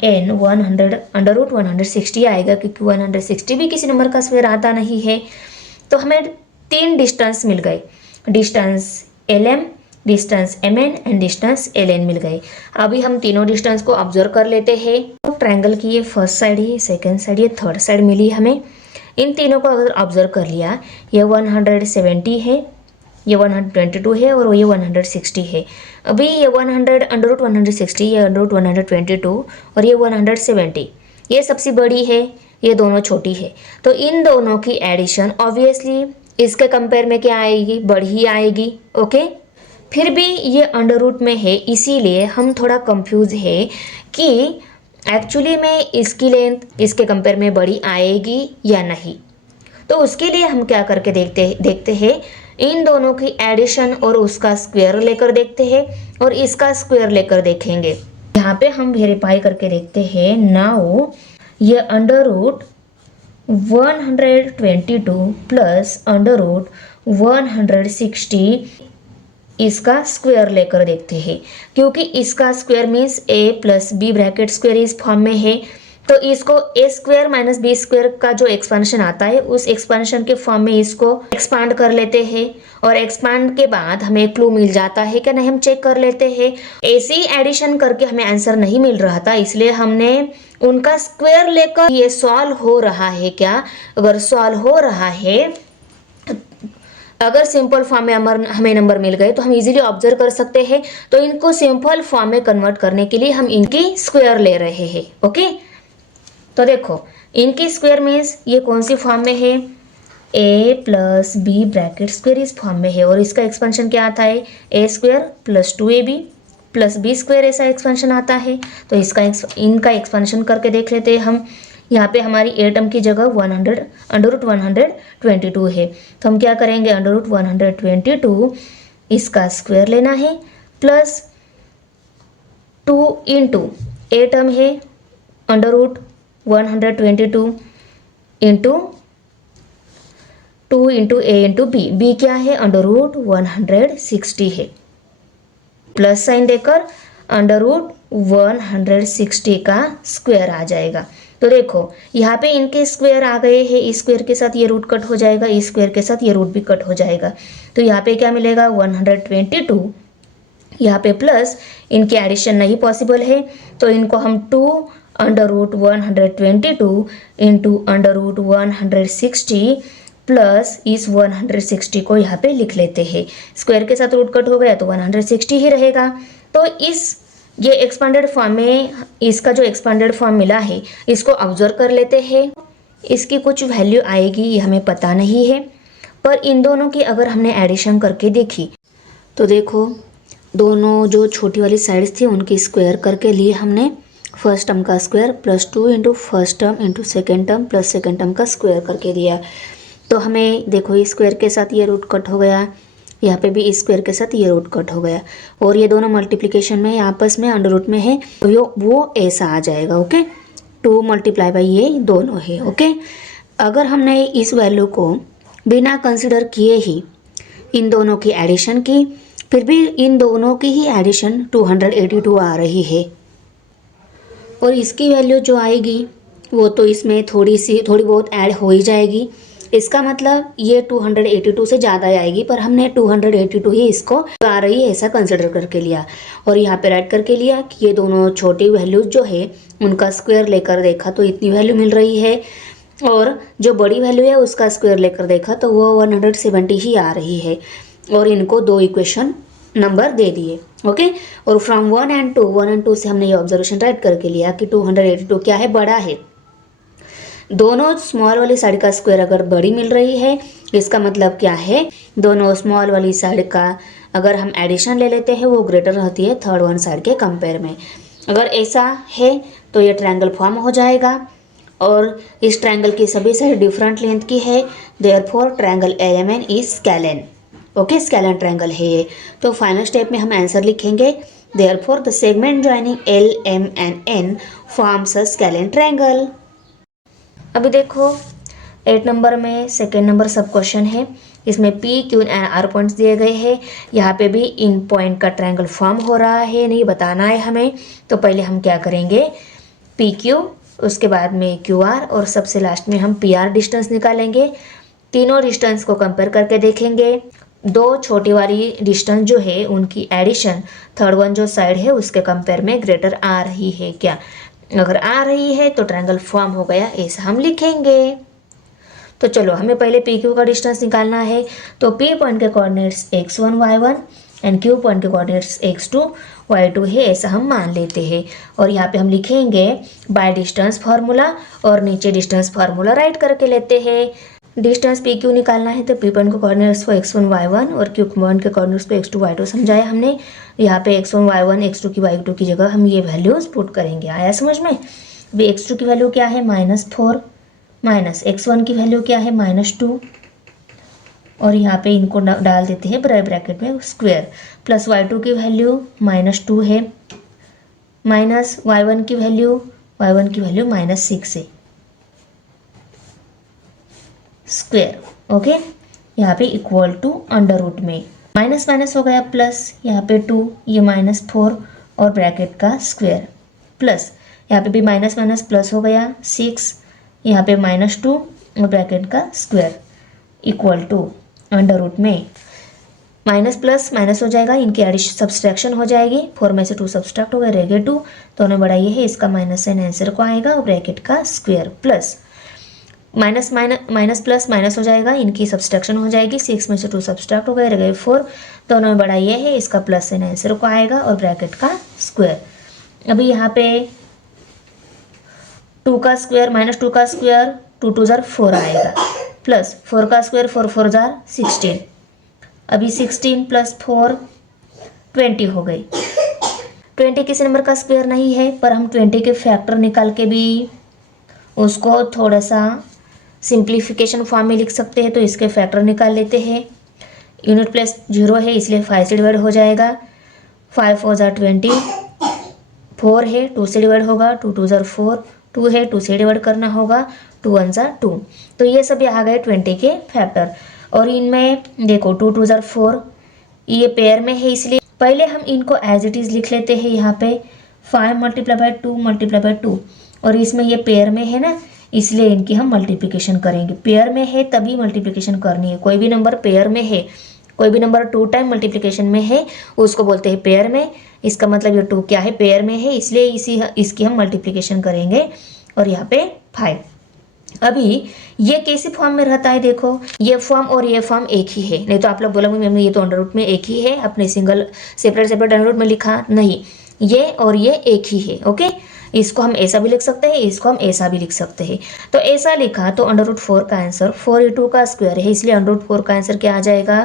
N 100 under root 160 आएगा, क्योंकि 160 भी किसी नंबर का स्क्वायर आता नहीं है, तो हमें 3 डिस्टेंस मिल गए, distance LM, distance MN and distance LN मिल गए। अभी हम तीनों डिस्टेंस को ऑब्जर्व कर लेते हैं। तो ट्रायंगल की ये फर्स्ट साइड है, सेकंड साइड, ये थर्ड साइड मिली हमें। इन तीनों को अगर ऑब्जर्व कर लिया, ये 170 है, ये 122 है और ये 160 है। अभी ये 100 अंडर रूट 160, ये अंडर रूट 122 और ये 170, ये सबसे बड़ी है, ये दोनों छोटी है, तो इन दोनों की एडिशन ऑब्वियसली इसके कंपेयर में क्या आएगी, बड़ी आएगी। ओके, फिर भी ये अंडर रूट में है, इसीलिए हम थोड़ा कंफ्यूज है कि एक्चुअली में इसकी लेंथ इसके कंपेयर में बड़ी आएगी या नहीं। तो उसके लिए हम क्या करके देखते हैं, इन दोनों की एडिशन और उसका स्क्वायर लेकर देखते हैं और इसका स्क्वायर लेकर देखेंगे। यहाँ पे हम वेरीफाई करके देखते हैं। नाउ ये under root 122 plus under root 160 इसका स्क्वायर लेकर देखते हैं, क्योंकि इसका स्क्वायर means A + B bracket square इस फॉर्म में है, तो इसको A square minus B square का जो एक्सपेंशन आता है उस एक्सपेंशन के फॉर्म में इसको एक्सपांड कर लेते हैं और एक्सपांड के बाद हमें क्लू मिल जाता है कि नहीं हम चेक कर लेते हैं। ऐसे ही एडिशन करके हमें आंसर नहीं मिल रहा था, इसलिए हमने उनका स्क्वायर लेकर ये सॉल्व हो रहा है क्या। अगर सॉल्व हो रहा है, अगर सिंपल फॉर्म में हमें नंबर मिल गए तो हम इजीली ऑब्जर्व कर सकते हैं। तो इनको सिंपल फॉर्म में कन्वर्ट करने के लिए हम इनकी स्क्वायर ले रहे हैं। ओके, तो देखो इनकी स्क्वायर मीन्स ये कौन सी फॉर्म में है, a plus B bracket square इस फॉर्म में है और इसका एक्सपेंशन क्या आता है, a square plus 2ab plus B square ऐसा एक्सपेंशन आता है। तो इनका एक्सपेंशन करके देख लेते हैं हम। यहाँ पे हमारी ए टर्म की जगह 100 अंडर रूट 122 है, तो हम क्या करेंगे, अंडर रूट 122 इसका स्क्वायर लेना है प्लस 2 इंटू ए टर्म है अंडर रूट 122 इंटू 2 इंटू ए इंटू बी, बी क्या है अंडर रूट 160 है, प्लस साइन देकर अंडर रूट 160 का स्क्वायर आ जाएगा। तो देखो यहाँ पे इनके स्क्वायर आ गए हैं, इस स्क्वायर के साथ ये रूट कट हो जाएगा, इस स्क्वायर के साथ ये रूट भी कट हो जाएगा। तो यहाँ पे क्या मिलेगा 122, यहाँ पे प्लस इनकी एडिशन नहीं पॉसिबल है, तो इनको हम 2 under root 122 into under root 160 plus इस 160 को यहाँ पे लिख लेते हैं। स्क्वायर के साथ रूट कट हो गया तो 160 ही रहेगा। तो ये एक्सपांडेड फॉर्म में इसका जो एक्सपांडेड फॉर्म मिला है इसको ऑब्जर्व कर लेते हैं। इसकी कुछ वैल्यू आएगी ये हमें पता नहीं है, पर इन दोनों की अगर हमने एडिशन करके देखी तो देखो दोनों जो छोटी वाली साइड्स थी उनकी स्क्वायर करके लिए हमने फर्स्ट टर्म का square plus 2 into first term into second term plus second term का स्क्वायर करके दिया। तो हमें देखो इस स्क्वायर के साथ ये रूट कट हो गया, यहाँ पे भी इस स्क्वायर के साथ ये रूट कट हो गया और ये दोनों मल्टीप्लिकेशन में आपस में अंडर रूट में है तो वो ऐसा आ जाएगा। ओके, 2 मल्टीप्लाई बाई ये दोनों है। ओके, अगर हमने इस वैल्यू को बिना कंसिडर किए ही इन दोनों की एडिशन की, फिर भी इन दोनों की ही एडिशन 282 आ रही है और इसकी वैल्यू जो आएगी वो तो इसमें थोड़ी बहुत ऐड हो ही जाएगी। इसका मतलब ये 282 से ज़्यादा आएगी, पर हमने 282 ही इसको आ रही है ऐसा कंसिडर करके लिया और यहाँ पे राइट करके लिया कि ये दोनों छोटी वैल्यूज जो है उनका स्क्वायर लेकर देखा तो इतनी वैल्यू मिल रही है और जो बड़ी वैल्यू है उसका स्क्वायर लेकर देखा तो वो 170 ही आ रही है और इनको 2 इक्वेशन नंबर दे दिए। ओके, और फ्रॉम 1 एंड 2 से हमने ये ऑब्जर्वेशन राइट करके लिया कि 282 क्या है, बड़ा है। दोनों स्मॉल वाली साइड का स्क्वायर अगर बड़ी मिल रही है इसका मतलब क्या है, दोनों स्मॉल वाली साइड का अगर हम एडिशन ले लेते हैं वो ग्रेटर रहती है थर्ड वन साइड के कंपेयर में। अगर ऐसा है तो ये ट्रायंगल फॉर्म हो जाएगा और इस ट्रायंगल की सभी साइड डिफरेंट लेंथ की है, therefore triangle LMN is scalene. Okay, scalene triangle है ये। तो फाइनल स्टेप में हम आंसर लिखेंगे, therefore the segment joining LMNN forms a scalene triangle. अभी देखो 8 नंबर में सेकेंड नंबर सब क्वेश्चन है, इसमें P, Q and R points दिए गए हैं। यहाँ पे भी इन पॉइंट का ट्रायंगल फॉर्म हो रहा है नहीं बताना है हमें। तो पहले हम क्या करेंगे, PQ, उसके बाद में QR और सबसे लास्ट में हम PR डिस्टेंस निकालेंगे। तीनों डिस्टेंस को कंपेयर करके देखेंगे। 2 छोटी वाली डिस्टेंस जो है उनकी एडिशन थर्ड वन जो साइड है उसके कंपेयर में ग्रेटर आ रही है क्या, अगर आ रही है तो ट्रायंगल फॉर्म हो गया ऐसा हम लिखेंगे। तो चलो हमें पहले PQ का डिस्टेंस निकालना है। तो P पॉइंट के coordinates x1 y1 and Q point के कोऑर्डिनेट्स x2 y2 है ऐसा हम मान लेते हैं और यहाँ पे हम लिखेंगे बाय डिस्टेंस फार्मूला और नीचे डिस्टेंस फार्मूला राइट करके लेते हैं। डिस्टेंस PQ निकालना है तो P पॉइंट के कोऑर्डिनेट्स को x1 y1 और Q पॉइंट के कोऑर्डिनेट्स को x2 y2 समझाया हमने। यहाँ पे x1 y1 x2 की y2 की जगह हम ये वैल्यूज पुट करेंगे। आया समझ में? अभी x2 की वैल्यू क्या है -4 माइनस x1 की वैल्यू क्या है -2 और यहाँ पे इनको डाल देते हैं ब्रैकेट में स्क्वायर, प्लस y2 की वैल्यू -2 है माइनस y1 की वैल्यू -6 है स्क्वायर। ओके, यहाँ पे इक्वल टू अंडर रूट में माइनस माइनस हो गया प्लस, यहाँ पे 2 ये -4 और ब्रैकेट का स्क्वायर प्लस यहाँ पे भी माइनस माइनस प्लस हो गया 6, यहाँ पे -2 और ब्रैकेट का square equal to under root में माइनस प्लस माइनस हो जाएगा, इनकी एडिशन सब्सट्रैक्शन हो जाएगी, 4 में से 2 सब्सट्रैक्ट हो गए, रह गए 2, तो हमें बड़ा ये है इसका माइनस साइन आंसर को आएगा और ब्रैकेट का square plus minus plus minus हो जाएगा, इनकी सब्सट्रैक्शन हो जाएगी, 6 में से 2 सब्सट्रैक्ट हो गए, रह गए 4, तो हमें बड़ा ये है इसका प्लस साइन आंसर को आएगा और ब्रैकेट का स्क्वायर। अभी यहाँ पे 2 का स्क्वायर -2 का स्क्वायर 2 2 जार 4 आएगा, प्लस 4 का स्क्वायर 4 4 जार 16, अभी 16 प्लस 4 20 हो गई। 20 किसी नंबर का स्क्वायर नहीं है, पर हम 20 के फैक्टर निकाल के भी उसको थोड़ा सा सिंप्लीफिकेशन फॉर्म में लिख सकते हैं, तो इसके फैक्टर निकाल लेते हैं। यूनिट प्लेस 0 है इसलिए 5 से डिवाइड हो जाएगा, 5 4 जार 20, 4 है 2 से डिवाइड होगा, 2 2 जार 4, 2 है 2 से डिवाइड करना होगा, 2 1 जार 2, तो ये सब आ गए 20 के फैक्टर। और इनमें देखो 2 2 जार 4, ये पेयर में है इसलिए पहले हम इनको एज इट इज़ लिख लेते हैं, यहाँ पे 5 × 2 × 2, और इसमें ये पेयर में है ना, इसलिए इनकी हम मल्टीप्लिकेशन करेंगे। पेयर में है तभी मल्टीप्लिकेशन करनी है, कोई भी नंबर पेयर में है, कोई भी नंबर 2 टाइम मल्टीप्लिकेशन में है उसको बोलते हैं पेयर में, इसका मतलब ये 2 क्या है पेयर में है, इसलिए इसकी हम मल्टीप्लिकेशन करेंगे। और यहाँ पे 5, अभी ये कैसी फॉर्म में रहता है, देखो ये फॉर्म और ये फॉर्म एक ही है, नहीं तो आप लोग बोलोगे मैम ये तो अंडर रूट में एक ही है, अपने सिंगल सेपरेट अंडर रूट में लिखा नहीं, ये और ये एक ही है। ओके, इसको हम ऐसा भी लिख सकते हैं, इसको हम ऐसा भी लिख सकते हैं। तो ऐसा लिखा तो अंडर रूट 4 का आंसर 4 2 का स्क्वायर है, इसलिए अंडर रूट 4 का आंसर क्या आ जाएगा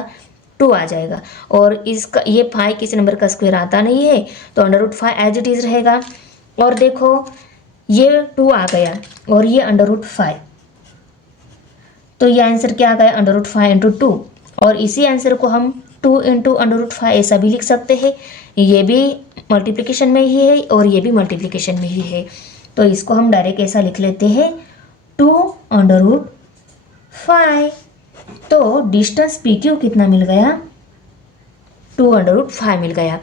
2 आ जाएगा। और इसका ये 5 किसी नंबर का स्क्वायर आता नहीं है, तो under root 5 as it is रहेगा। और देखो ये 2 आ गया और ये अंडर रूट 5, तो ये आंसर क्या आ गया अंडर रूट 5 × 2, और इसी आंसर को हम 2 × अंडर रूट 5 ऐसा भी लिख सकते हैं, ये भी मल्टीप्लिकेशन में ही है और ये भी मल्टीप्लिकेशन में ही है, तो इसको हम डायरेक्ट ऐसा लिख लेते हैं 2 अंडर रूट 5। तो डिस्टेंस PQ कितना मिल गया 2 अंडर रूट 5 मिल गया।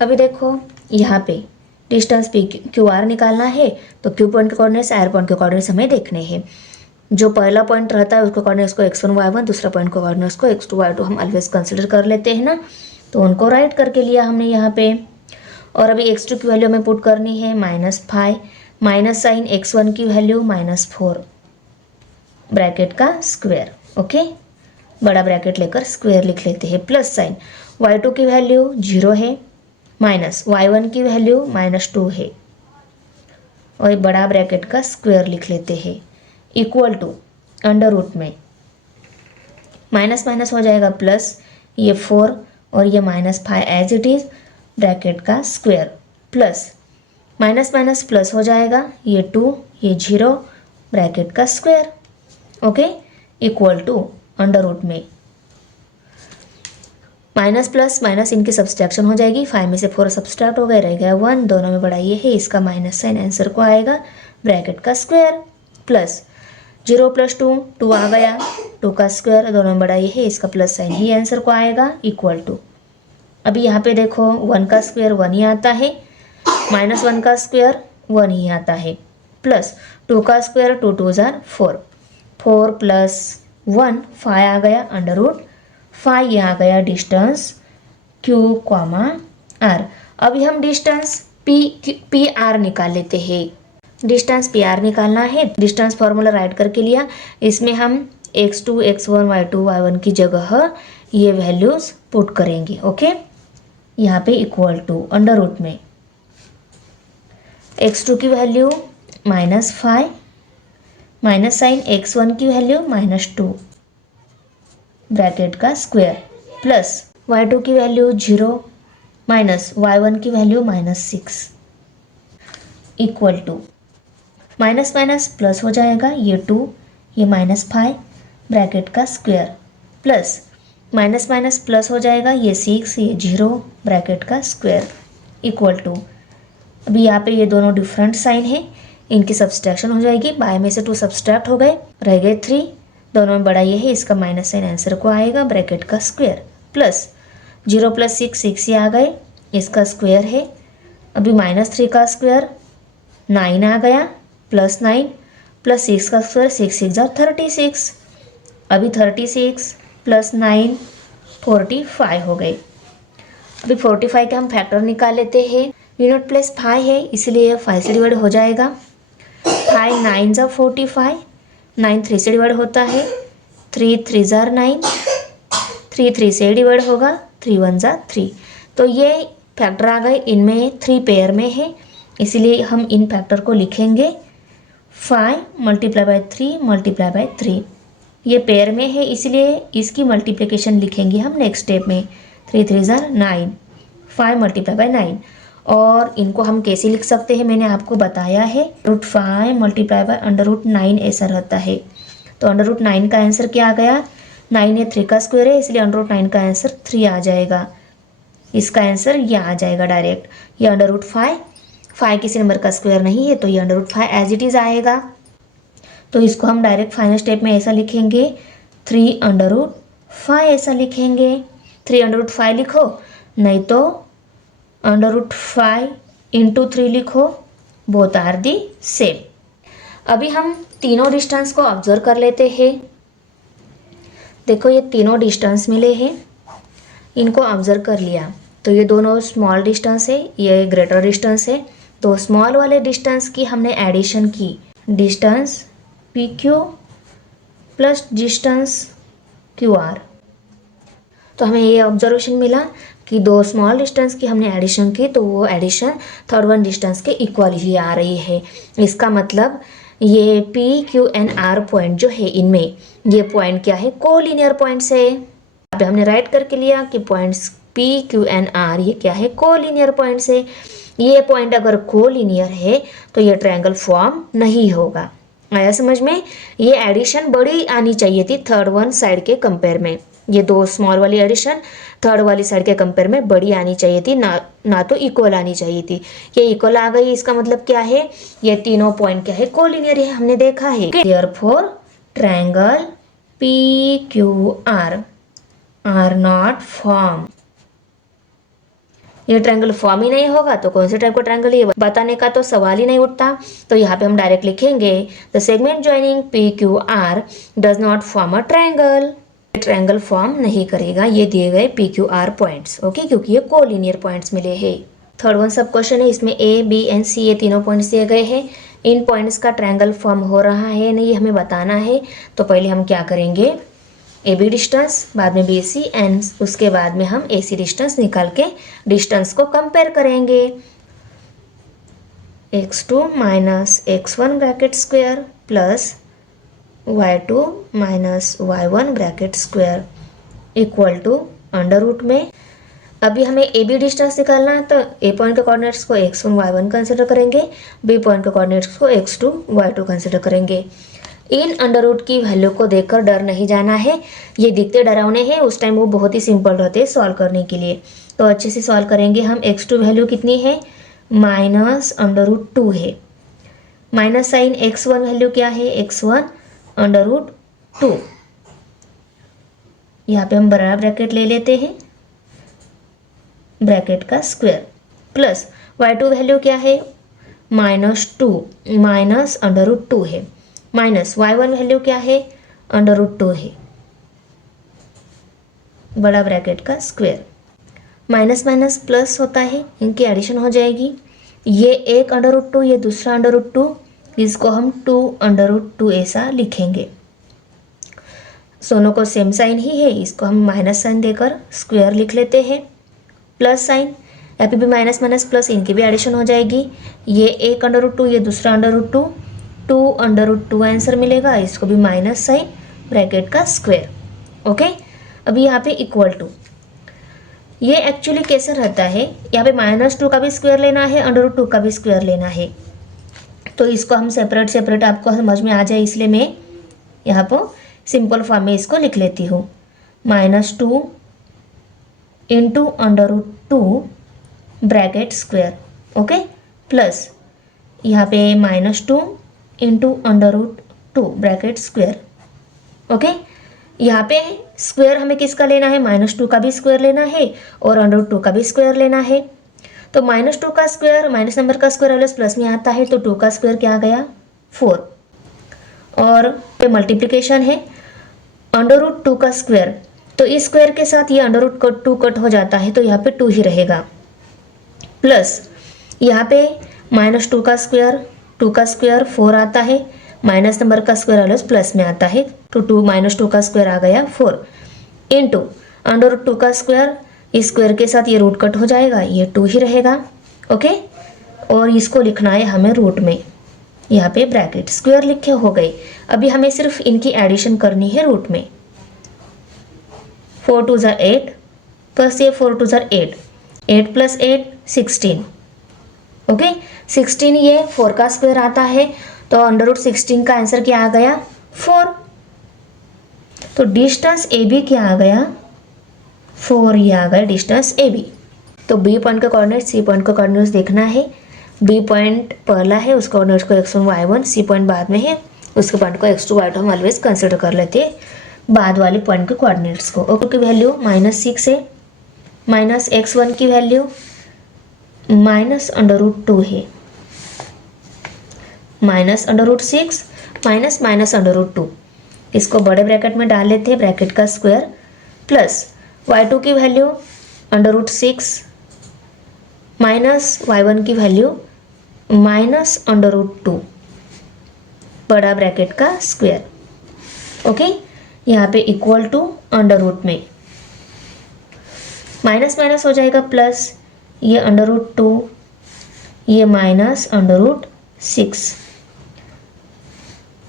अभी देखो यहाँ पे डिस्टेंस QR निकालना है, तो Q पॉइंट के कोऑर्डिनेट्स R पॉइंट के कोऑर्डिनेट्स हमें देखने हैं। जो पहला पॉइंट रहता है उसके कोऑर्डिनेट्स को x1 y1, दूसरा पॉइंट को कोऑर्डिनेट्स को x2 y2 हम ऑलवेज कंसीडर कर लेते हैं ना, तो उनको राइट करके लिया हमने यहाँ पे। और अभी x2 की वैल्यू हमें पुट करनी है -5, माइनस साइन x1 की वैल्यू -4, ब्रैकेट का स्क्वायर। ओके, बड़ा ब्रैकेट लेकर स्क्वायर लिख लेते हैं, प्लस साइन y2 की वैल्यू 0 है, माइनस y1 की वैल्यू -2 है, और बड़ा ब्रैकेट का स्क्वायर लिख लेते हैं, इक्वल टू अंडर रूट में माइनस माइनस हो जाएगा प्लस, ये 4 और ये -5 एज इट इज़, ब्रैकेट का square plus minus minus plus हो जाएगा, ये 2 ये 0, ब्रैकेट का square. Okay, equal to under root में माइनस प्लस माइनस इनकी सब्सट्रैक्शन हो जाएगी, 5 में से 4 सब्सट्रैक्ट हो गए, रह गया 1, दोनों में बड़ा ये है इसका माइनस साइन आंसर को आएगा, ब्रैकेट का स्क्वायर प्लस 0 + 2 2 आ गया, 2 का स्क्वायर, दोनों में बड़ा ये है इसका प्लस साइन ही आंसर को आएगा, इक्वल टू। अभी यहाँ पे देखो 1 का स्क्वायर 1 ही आता है, -1 का स्क्वायर 1 ही आता है, प्लस 2 का स्क्वायर 2 2 जार 4, 4 + 1 5 आ गया, अंडर रूट 5 ये आ गया डिस्टेंस Q, R। अभी हम डिस्टेंस PR निकाल लेते हैं। डिस्टेंस PR निकालना है, डिस्टेंस फॉर्मूला राइट करके लिया, इसमें हम x2 x1 y2 y1 की जगह ये वैल्यूज पुट करेंगे। ओके, यहाँ पे इक्वल टू अंडर रूट में x2 की वैल्यू -5, माइनस साइन x1 की वैल्यू -2, ब्रैकेट का स्क्वायर प्लस y2 की वैल्यू 0 माइनस y1 की value -6, equal to minus minus plus हो जाएगा, ये 2 ये -5, ब्रैकेट का square plus minus minus plus हो जाएगा, ये 6 ये 0, ब्रैकेट का स्क्वायर, इक्वल टू। अभी यहाँ पे ये दोनों डिफरेंट साइन है, इनकी सब्सट्रैक्शन हो जाएगी, बाय में से 2 सब्सट्रैक्ट हो गए, रह गए 3, दोनों में बड़ा ये है इसका माइनस साइन आंसर को आएगा, ब्रैकेट का स्क्वायर प्लस 0 + 6 6 ये आ गए, इसका स्क्वायर है। अभी -3 का स्क्वायर 9 आ गया प्लस 9 प्लस 6 का स्क्वायर 6 6 36। अभी 36 प्लस 9 45 हो गए। अभी 45 के हम फैक्टर निकाल लेते हैं। यूनिट प्लस 5 है इसलिए 5 से डिवाइड हो जाएगा। 5 9 जा 45, 9 3 से डिवाइड होता है, 3 3 जा 9, 3 3 से डिवाइड होगा, 3 1 जा 3। तो ये फैक्टर आ गए, इनमें 3 पेयर में है इसलिए हम इन फैक्टर को लिखेंगे 5 मल्टीप्लाई बाय 3 मल्टीप्लाई बाय 3। ये पेयर में है इसलिए इसकी मल्टीप्लिकेशन लिखेंगे हम नेक्स्ट स्टेप में। 3 3 जा 9, 5 मल्टीप्लाई बाय 9। और इनको हम कैसे लिख सकते हैं मैंने आपको बताया है, √5 मल्टीप्लाई बाय √9 ऐसा रहता है। तो √9 का आंसर क्या आ गया, 9 ये 3 का स्क्वायर है इसलिए √9 का आंसर 3 आ जाएगा। इसका आंसर यह आ जाएगा डायरेक्ट। ये √5 किसी नंबर का स्क्वायर नहीं है तो ये √5 एज इट इज़ आएगा। तो इसको हम डायरेक्ट फाइनल स्टेप में ऐसा लिखेंगे 3√5 ऐसा लिखेंगे। 3√5 लिखो, नहीं तो √5 इंटू 3 लिखो, बोथ आर दी सेम। अभी हम तीनों डिस्टेंस को ऑब्जर्व कर लेते हैं। देखो ये तीनों डिस्टेंस मिले हैं, इनको ऑब्जर्व कर लिया तो ये दोनों स्मॉल डिस्टेंस है, ये ग्रेटर डिस्टेंस है। तो स्मॉल वाले डिस्टेंस की हमने एडिशन की, distance PQ plus distance QR। तो हमें ये ऑब्जर्वेशन मिला कि दो स्मॉल डिस्टेंस की हमने एडिशन की तो वो एडिशन थर्ड वन डिस्टेंस के इक्वल ही आ रही है। इसका मतलब ये PQNR पॉइंट जो है इनमें ये पॉइंट क्या है, कोलिनियर पॉइंट्स है। अब हमने राइट करके लिया कि पॉइंट्स PQNR ये क्या है, कोलिनियर पॉइंट्स है। ये पॉइंट अगर कोलिनियर है तो ये ट्रायंगल फॉर्म नहीं होगा। आया समझ में? ये एडिशन बड़ी आनी चाहिए थी थर्ड वन साइड के कंपेयर में। ये दो स्मॉल वाली एडिशन थर्ड वाली साइड के कंपेयर में बड़ी आनी चाहिए थी, ना तो इक्वल आनी चाहिए थी। ये इक्वल आ गई, इसका मतलब क्या है, ये तीनों पॉइंट क्या है, कोलिनियर है, हमने देखा है। Therefore triangle PQR are not form. ये ट्रायंगल फॉर्म ही नहीं होगा तो कौन से टाइप का ट्रायंगल ये बताने का तो सवाल ही नहीं उठता। तो यहाँ पे हम डायरेक्ट लिखेंगे the segment joining PQR does not form a triangle. Triangle form नहीं करेगा ये दिए गए PQR पॉइंट्स, ओके, क्योंकि ये कोलिनियर पॉइंट्स मिले हैं। थर्ड वन सब क्वेश्चन है, इसमें A, B एंड C ये तीनों पॉइंट्स दिए गए हैं। इन पॉइंट्स का ट्रायंगल फॉर्म हो रहा है नहीं हमें बताना है। तो पहले हम क्या करेंगे, AB डिस्टेंस, बाद में BC एंड उसके बाद में हम AC डिस्टेंस निकाल के डिस्टेंस को कंपेयर करेंगे। x2 minus x1 bracket square plus y2 minus y1 bracket square equal to under root में। अभी हमें AB डिस्टेंस निकालना है तो A पॉइंट के कोऑर्डिनेट्स को x1 y1 कंसिडर करेंगे, B पॉइंट के कोऑर्डिनेट्स को x2 y2 कंसिडर करेंगे। इन अंडर रूट की वैल्यू को देखकर डर नहीं जाना है, ये दिखते डरावने हैं, उस टाइम वो बहुत ही सिंपल रहते हैं सॉल्व करने के लिए। तो अच्छे से सॉल्व करेंगे हम। x2 वैल्यू कितनी है, -√2 है। माइनस साइन x1 वैल्यू क्या है, x1 √2। यहाँ पे हम बड़ा ब्रैकेट ले लेते हैं, ब्रैकेट का स्क्वायर, प्लस y2 वैल्यू क्या है, -2 माइनस √2 है, माइनस y1 वैल्यू क्या है, √2 है, बड़ा ब्रैकेट का स्क्वायर। माइनस माइनस प्लस होता है, इनकी एडिशन हो जाएगी। ये एक √2, ये दूसरा √2, इसको हम 2 ऐसा लिखेंगे। दोनों को सेम साइन ही है, इसको हम माइनस साइन देकर स्क्वायर लिख लेते हैं। प्लस साइन, यहाँ पे भी माइनस माइनस प्लस, इनकी भी एडिशन हो जाएगी। ये एक √2, ये दूसरा √2, 2 आंसर मिलेगा। इसको भी माइनस साइन ब्रैकेट का स्क्वायर, ओके। अभी यहाँ पे इक्वल टू, ये एक्चुअली कैसे रहता है, यहाँ पे -2 का भी स्क्वायर लेना है, √2 का भी स्क्वायर लेना है। तो इसको हम सेपरेट आपको समझ में आ जाए इसलिए मैं यहाँ पर सिंपल फॉर्म में इसको लिख लेती हूँ। -2 into √2 bracket square, okay, plus यहाँ पे -2 इंटू √2 ब्रैकेट स्क्वायर, ओके। यहाँ पे स्क्वायर हमें किसका लेना है, -2 का भी स्क्वायर लेना है और √2 का भी स्क्वायर लेना है। तो -2 का स्क्वायर माइनस नंबर का स्क्वायर प्लस प्लस में आता है, तो 2 का स्क्वायर क्या आ गया 4। और पे मल्टीप्लिकेशन है √2 का स्क्वायर, तो इस स्क्वायर के साथ ये √2 कट हो जाता है, तो यहाँ पे 2 ही रहेगा। प्लस यहाँ पे -2 का स्क्वायर 2 का स्क्वायर 4 आता है, माइनस नंबर का स्क्वायर अलग प्लस में आता है, तो -2 का स्क्वायर आ गया 4 इंटू √2 का स्क्वायर, इस स्क्वायर के साथ ये रूट कट हो जाएगा, ये 2 ही रहेगा। ओके, और इसको लिखना है हमें रूट में, यहाँ पे ब्रैकेट स्क्वायर लिखे हो गए। अभी हमें सिर्फ इनकी एडिशन करनी है रूट में। 4 2 ज़ा 8 प्लस ये 4 2 ज़ा 8, 8 + 8 16। ओके, 16 ये 4 का स्क्वायर आता है, तो √16 का आंसर क्या आ गया 4। तो डिस्टेंस ए बी क्या आ गया 4, ये आ गया डिस्टेंस ए बी। तो बी पॉइंट का कोऑर्डिनेट सी पॉइंट का कोऑर्डिनेट देखना है। बी पॉइंट पहला है, उस कोऑर्डिनेट को x1 y1, सी पॉइंट बाद में है, उसके पॉइंट को x2 y2 हम ऑलवेज कंसिडर कर लेते हैं बाद वाले पॉइंट के कोऑर्डिनेट्स को। ओके की वैल्यू -6 है, -x1 की वैल्यू -√2 है, -√6 -√2, इसको बड़े ब्रैकेट में डाल लेते हैं, ब्रैकेट का स्क्वायर, प्लस y2 की वैल्यू √6 माइनस y1 की वैल्यू -√2 बड़ा ब्रैकेट का स्क्वायर। ओके, यहाँ पे इक्वल टू अंडर रूट में माइनस माइनस हो जाएगा प्लस, ये √2 ये -√6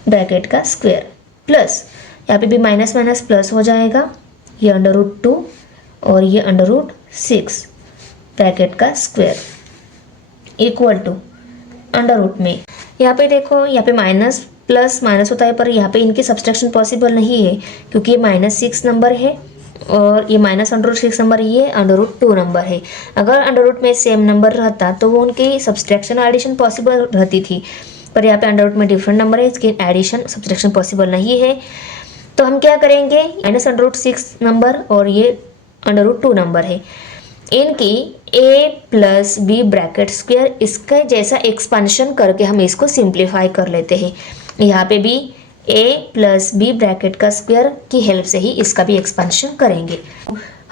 ब्रैकेट का स्क्वायर, प्लस यहाँ पे भी माइनस माइनस प्लस हो जाएगा, ये √2 और ये √6 ब्रैकेट का square equal to under root में। यहाँ पे देखो, यहाँ पे माइनस प्लस माइनस होता है, पर यहाँ पे इनकी सब्सट्रैक्शन पॉसिबल नहीं है, क्योंकि ये -6 नंबर है और ये -√6 नंबर, ये √2 नंबर है। अगर अंडर रूट में सेम नंबर रहता तो वो उनकी सब्सट्रैक्शन और एडिशन पॉसिबल रहती थी, पर यहाँ पे अंडर रूट में डिफरेंट नंबर है, इसकी एडिशन सब्सट्रैक्शन पॉसिबल नहीं है। तो हम क्या करेंगे, -√6 नंबर और ये √2 नंबर है, इनकी a + b ब्रैकेट स्क्वायर इसका जैसा एक्सपेंशन करके हम इसको सिंप्लीफाई कर लेते हैं। यहाँ पे भी a + b ब्रैकेट का स्क्वायर की हेल्प से ही इसका भी एक्सपेंशन करेंगे।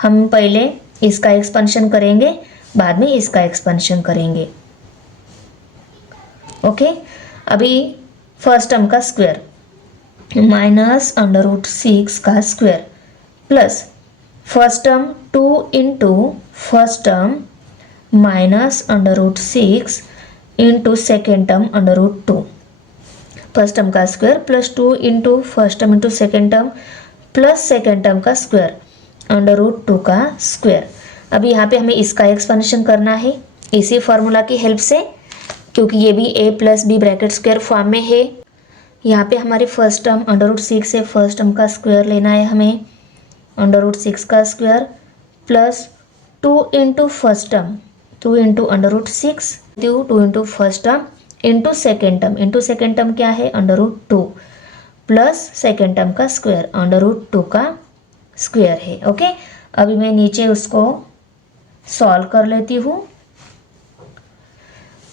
हम पहले इसका एक्सपेंशन करेंगे, बाद में इसका एक्सपेंशन करेंगे। ओके, अभी फर्स्ट टर्म का स्क्वायर -√6 का square plus first term 2 into first term -√6 into second term √2, first term का square plus 2 into first term into second term plus second term का स्क्वायर √2 का स्क्वायर। अभी यहाँ पे हमें इसका एक्सपेंशन करना है इसी फार्मूला की हेल्प से, क्योंकि ये भी a + b bracket square form में है। यहाँ पे हमारी फर्स्ट टर्म √6 से फर्स्ट टर्म का स्क्वायर लेना है हमें, √6 का square plus 2 into first term 2 into √6 2 into first term into second term क्या है √2 प्लस सेकेंड टर्म का स्क्वायर √2 का स्क्वायर है। ओके, अभी मैं नीचे उसको सॉल्व कर लेती हूँ।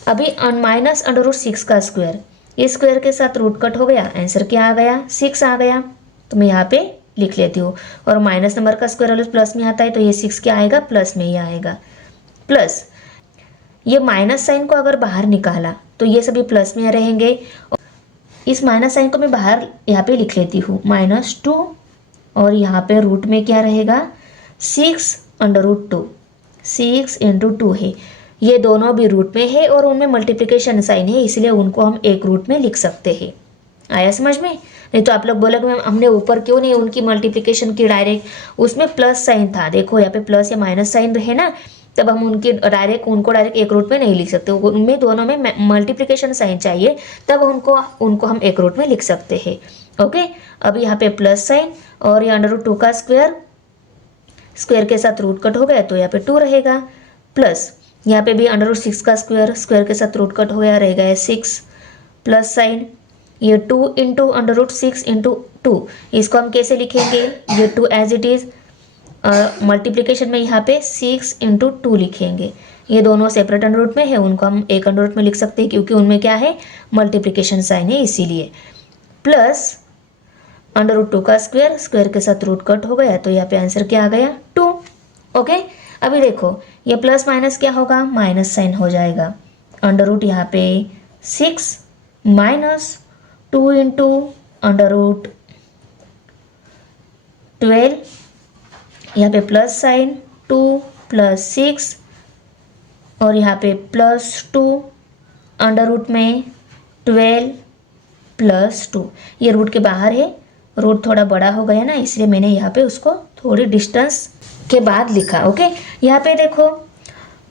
अभी -√6 का स्क्वायर, इस स्क्वायर के साथ रूट कट हो गया, आंसर क्या आ गया 6 आ गया, तो मैं यहाँ पे लिख लेती हूँ। और माइनस नंबर का स्क्वायर अलग प्लस में आता है, तो ये 6 क्या आएगा प्लस में ही आएगा, प्लस ये माइनस साइन को अगर बाहर निकाला तो ये सभी प्लस में रहेंगे। इस माइनस साइन को मैं बाहर यहाँ पे लिख लेती हूँ -2, और यहाँ पे रूट में क्या रहेगा 6 √2, 6 × 2 है, ये दोनों भी रूट में है और उनमें मल्टीप्लिकेशन साइन है, इसलिए उनको हम एक रूट में लिख सकते हैं। आया समझ में? नहीं तो आप लोग बोलोगे मैम हमने ऊपर क्यों नहीं उनकी मल्टीप्लिकेशन की डायरेक्ट, उसमें प्लस साइन था, देखो यहाँ पे प्लस या माइनस साइन रहे ना, तब हम उनके उनको डायरेक्ट एक रूट में नहीं लिख सकते, उनमें दोनों में मल्टीप्लिकेशन साइन चाहिए, तब उनको हम एक रूट में लिख सकते हैं। ओके, अब यहाँ पे प्लस साइन और ये √2 का स्क्वायर के साथ रूट कट हो गया, तो यहाँ पे 2 रहेगा, प्लस यहाँ पे भी √6 का स्क्वायर के साथ रूट कट हो गया, रहेगा 6 प्लस साइन, ये 2 इंटू √6 इंटू 2, इसको हम कैसे लिखेंगे, ये 2 एज इट इज़, मल्टीप्लिकेशन में यहाँ पे 6 × 2 लिखेंगे, ये दोनों सेपरेट अंडर रूट में है, उनको हम एक अंडर रूट में लिख सकते हैं क्योंकि उनमें क्या है, मल्टीप्लिकेशन साइन है इसीलिए। प्लस अंडर रूट 2 का स्क्वायर, स्क्वायर के साथ रूट कट हो गया तो यहाँ पे आंसर क्या आ गया 2। ओके, अभी देखो ये प्लस माइनस क्या होगा, माइनस साइन हो जाएगा। अंडर रूट यहाँ पे 6 माइनस 2 इंटू अंडर रूट 12, यहाँ पे प्लस साइन 2 प्लस 6 और यहाँ पे प्लस 2 अंडर रूट में 12 प्लस 2। ये रूट के बाहर है, रूट थोड़ा बड़ा हो गया ना, इसलिए मैंने यहाँ पे उसको थोड़ी डिस्टेंस के बाद लिखा। ओके, यहाँ पे देखो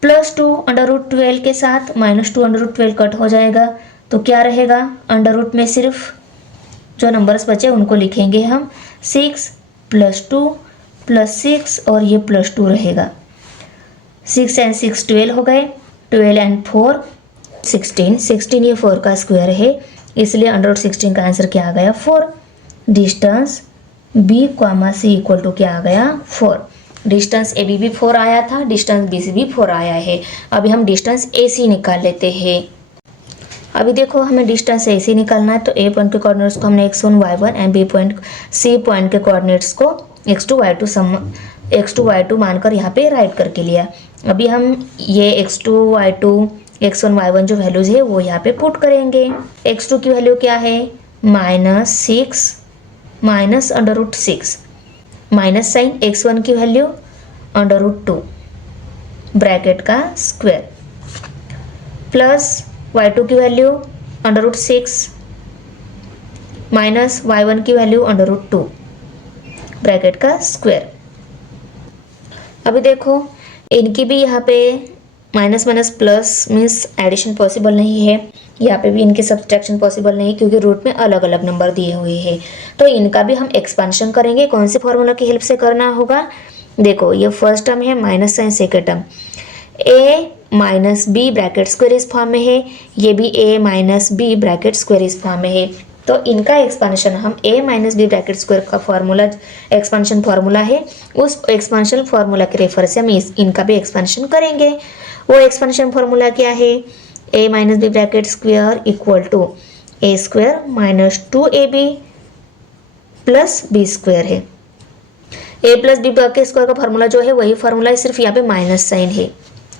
प्लस 2 अंडर रूट 12 के साथ माइनस 2 अंडर रूट 12 कट हो जाएगा तो क्या रहेगा, अंडर रूट में सिर्फ जो नंबर्स बचे उनको लिखेंगे हम, 6 प्लस 2 प्लस 6 और ये प्लस 2 रहेगा। 6 एंड 6 12 हो गए, 12 एंड 4 16, 16 ये 4 का स्क्वायर है इसलिए अंडर रूट 16 का आंसर क्या आ गया 4। Distance B comma C equal to क्या आ गया 4। डिस्टेंस ए बी भी 4 आया था, डिस्टेंस बी सी भी 4 आया है। अभी हम डिस्टेंस ए सी निकाल लेते हैं। अभी देखो हमें डिस्टेंस ए सी निकालना है तो ए पॉइंट के कोऑर्डिनेट्स को हमने x1 y1 and B point C point के कोऑर्डिनेट्स को x2 y2 मानकर यहाँ पे राइट करके लिया। अभी हम ये x2 y2 x1 y1 जो वैल्यूज है वो यहाँ पे पुट करेंगे। x2 की वैल्यू क्या है, -6 minus under root 6, minus sign, x1 की वैल्यू अंडर रूट 2 ब्रैकेट का स्क्वायर, प्लस y2 की value under root 6 minus y1 की वैल्यू अंडर रूट 2 ब्रैकेट का स्क्वायर। अभी देखो इनकी भी यहाँ पे minus minus plus means addition possible नहीं है, यहाँ पे भी इनकी सब्ट्रैक्शन पॉसिबल नहीं क्योंकि रूट में अलग अलग नंबर दिए हुए हैं। तो इनका भी हम एक्सपेंशन करेंगे। कौन से फॉर्मूला की हेल्प से करना होगा, देखो ये फर्स्ट टर्म है माइनस साइन, सेकेंड टर्म ए माइनस बी ब्रैकेट स्क्वायर इस फॉर्म में है, ये भी ए माइनस बी ब्रैकेट स्क्वायर इस फॉर्म में है। तो इनका एक्सपेंशन हम ए माइनस बी ब्रैकेट स्क्वायर का फॉर्मूला एक्सपेंशन फॉर्मूला है, उस एक्सपेंशन फॉर्मूला के रेफर से हम इनका भी एक्सपेंशन करेंगे। वो एक्सपेंशन फॉर्मूला क्या है, a minus B bracket square equal to a square minus 2ab plus B square है। ए प्लस बी के स्क्वायर का फॉर्मूला जो है वही फॉर्मूला है, सिर्फ यहाँ पे माइनस साइन है।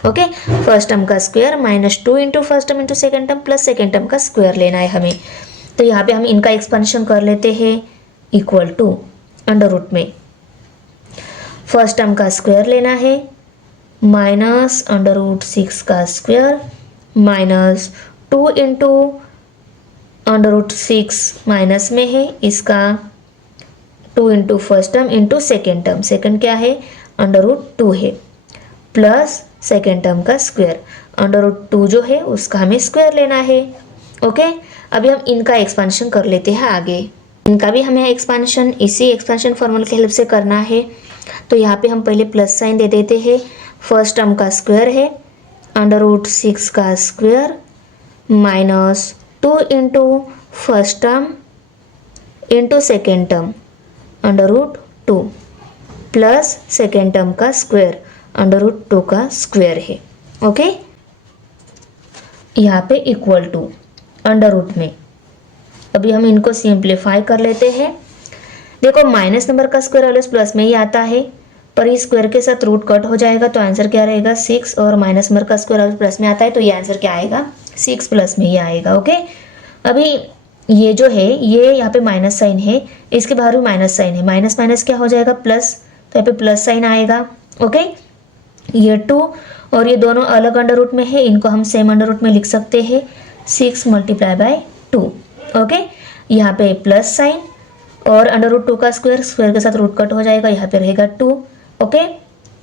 ओके, फर्स्ट टर्म का square minus 2 into first term into second term plus second term का स्क्वायर लेना है हमें। तो यहाँ पे हम इनका एक्सपेंशन कर लेते हैं इक्वल टू अंडर रूट में फर्स्ट टर्म का स्क्वायर लेना है माइनस अंडर रूट 6 का square minus 2 into under root 6 minus में है इसका 2 into first term into second term, second क्या है अंडर रूट 2 है, प्लस सेकेंड टर्म का स्क्वायर, अंडर रूट 2 जो है उसका हमें स्क्वायर लेना है। ओके, अभी हम इनका एक्सपेंशन कर लेते हैं आगे। इनका भी हमें एक्सपेंशन इसी एक्सपेंशन फॉर्मूला की हेल्प से करना है। तो यहाँ पे हम पहले प्लस साइन दे देते हैं, फर्स्ट टर्म का स्क्वायर है अंडर रूट 6 का square minus 2 into first term into second term under root 2 plus second term का स्क्वायर अंडर रूट 2 का स्क्वायर है। ओके, यहाँ पे इक्वल टू अंडर रूट में अभी हम इनको सिंप्लीफाई कर लेते हैं। देखो माइनस नंबर का स्क्वायर ऑलवेज प्लस में ही आता है, पर इस स्क्वायर के साथ रूट कट हो जाएगा तो आंसर क्या रहेगा 6, और माइनस नंबर का स्क्वायर ऑलवेज प्लस में आता है तो ये आंसर क्या आएगा 6 प्लस में ही आएगा। ओके, अभी ये जो है ये यहाँ पे माइनस साइन है, इसके बाहर भी माइनस साइन है, माइनस माइनस क्या हो जाएगा प्लस, तो यहाँ पे प्लस साइन आएगा। ओके, ये 2 और ये दोनों अलग अंडर रूट में है, इनको हम सेम अंडर रूट में लिख सकते हैं 6 मल्टीप्लाई बाय 2। ओके, यहाँ पे प्लस साइन और अंडर रूट 2 का स्क्वायर, स्क्वायर के साथ रूट कट हो जाएगा, यहाँ पे रहेगा 2। ओके,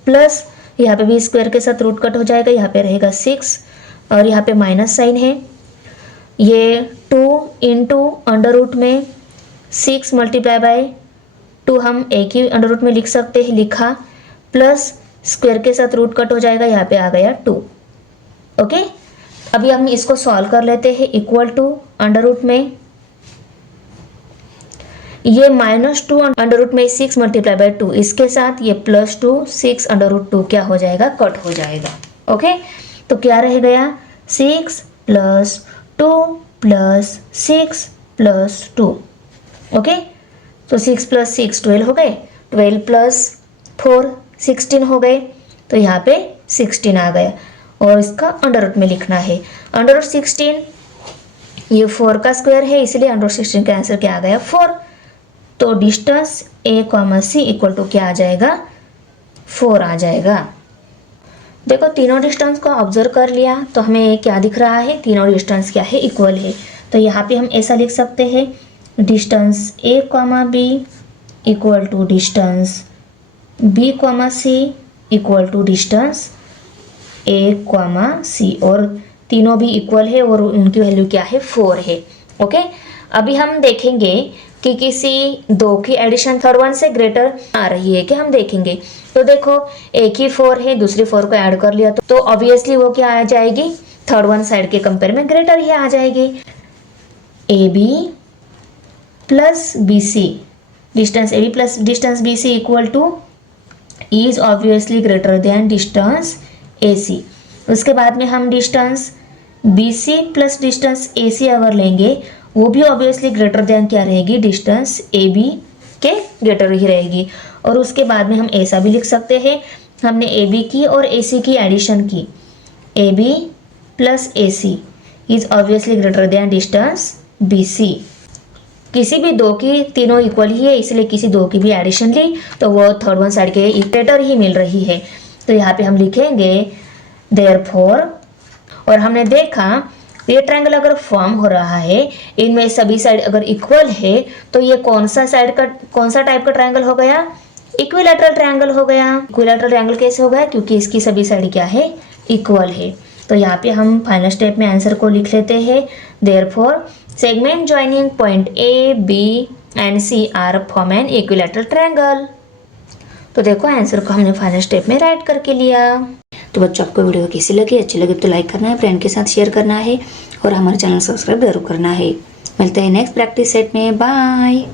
प्लस यहाँ पे भी स्क्वायर के साथ रूट कट हो जाएगा, यहाँ पे रहेगा 6 और यहाँ पे माइनस साइन है। ये 2 इंटू अंडर रूट में 6 मल्टीप्लाई बाय 2 हम एक ही अंडर रूट में लिख सकते हैं, लिखा, प्लस स्क्वायर के साथ रूट कट हो जाएगा, यहाँ पे आ गया 2। ओके, अभी हम इसको सॉल्व कर लेते हैं इक्वल टू अंडर रूट में ये -2 अंडर रूट में 6 मल्टीप्लाई बाय 2, इसके साथ ये +2 6 अंडर रूट 2 क्या हो जाएगा कट हो जाएगा। ओके, तो क्या रह गया 6 + 2 + 6 + 2। ओके, तो 6 + 6 12 हो गए, 12 + 4 16 हो गए, तो यहाँ पे 16 आ गया और इसका अंडर रूट में लिखना है। अंडर रूट 16 ये 4 का स्क्वायर है, इसलिए अंडर रूट 16 का आंसर क्या आ गया 4। तो distance A, C equal to क्या आ जाएगा 4 आ जाएगा। देखो तीनों डिस्टेंस को ऑब्जर्व कर लिया तो हमें क्या दिख रहा है, तीनों डिस्टेंस क्या है इक्वल है। तो यहाँ पे हम ऐसा लिख सकते हैं distance A, B equal to distance B, C equal to distance A, C और तीनों भी इक्वल है और उनकी वैल्यू क्या है 4 है। ओके, अभी हम देखेंगे कि किसी दो की एडिशन थर्ड वन से ग्रेटर आ रही है कि हम देखेंगे। तो देखो एक ही 4 है, दूसरी 4 को ऐड कर लिया तो ऑब्वियसली वो क्या आ जाएगी थर्ड वन साइड के कंपेयर में ग्रेटर ही आ जाएगी। AB plus BC, distance AB plus distance BC equal two is obviously greater than distance AC। उसके बाद में हम distance BC plus distance AC अगर लेंगे वो भी ऑब्वियसली ग्रेटर देन क्या रहेगी डिस्टेंस AB के ग्रेटर ही रहेगी। और उसके बाद में हम ऐसा भी लिख सकते हैं, हमने AB की और AC की एडिशन की, AB plus AC is obviously greater than distance BC। किसी भी दो की तीनों इक्वल ही है, इसलिए किसी दो की भी एडिशन ली तो वो थर्ड वन साइड के ग्रेटर ही मिल रही है। तो यहाँ पे हम लिखेंगे देयरफॉर, और हमने देखा ये ट्रायंगल अगर फॉर्म हो रहा है इनमें सभी साइड अगर इक्वल है तो ये कौन सा टाइप का ट्रायंगल हो गया, इक्विलैटरल ट्रायंगल हो गया। इक्विलैटरल ट्रायंगल कैसे हो गया, क्योंकि इसकी सभी साइड क्या है इक्वल है। तो यहाँ पे हम फाइनल स्टेप में आंसर को लिख लेते हैं therefore segment joining point A, B and C are form an equilateral triangle. तो देखो आंसर को हमने फाइनल स्टेप में राइट करके लिया। तो बच्चों आपको वीडियो कैसी लगी, अच्छी लगे तो लाइक करना है, फ्रेंड के साथ शेयर करना है और हमारे चैनल सब्सक्राइब जरूर करना है। मिलते हैं नेक्स्ट प्रैक्टिस सेट में, बाय।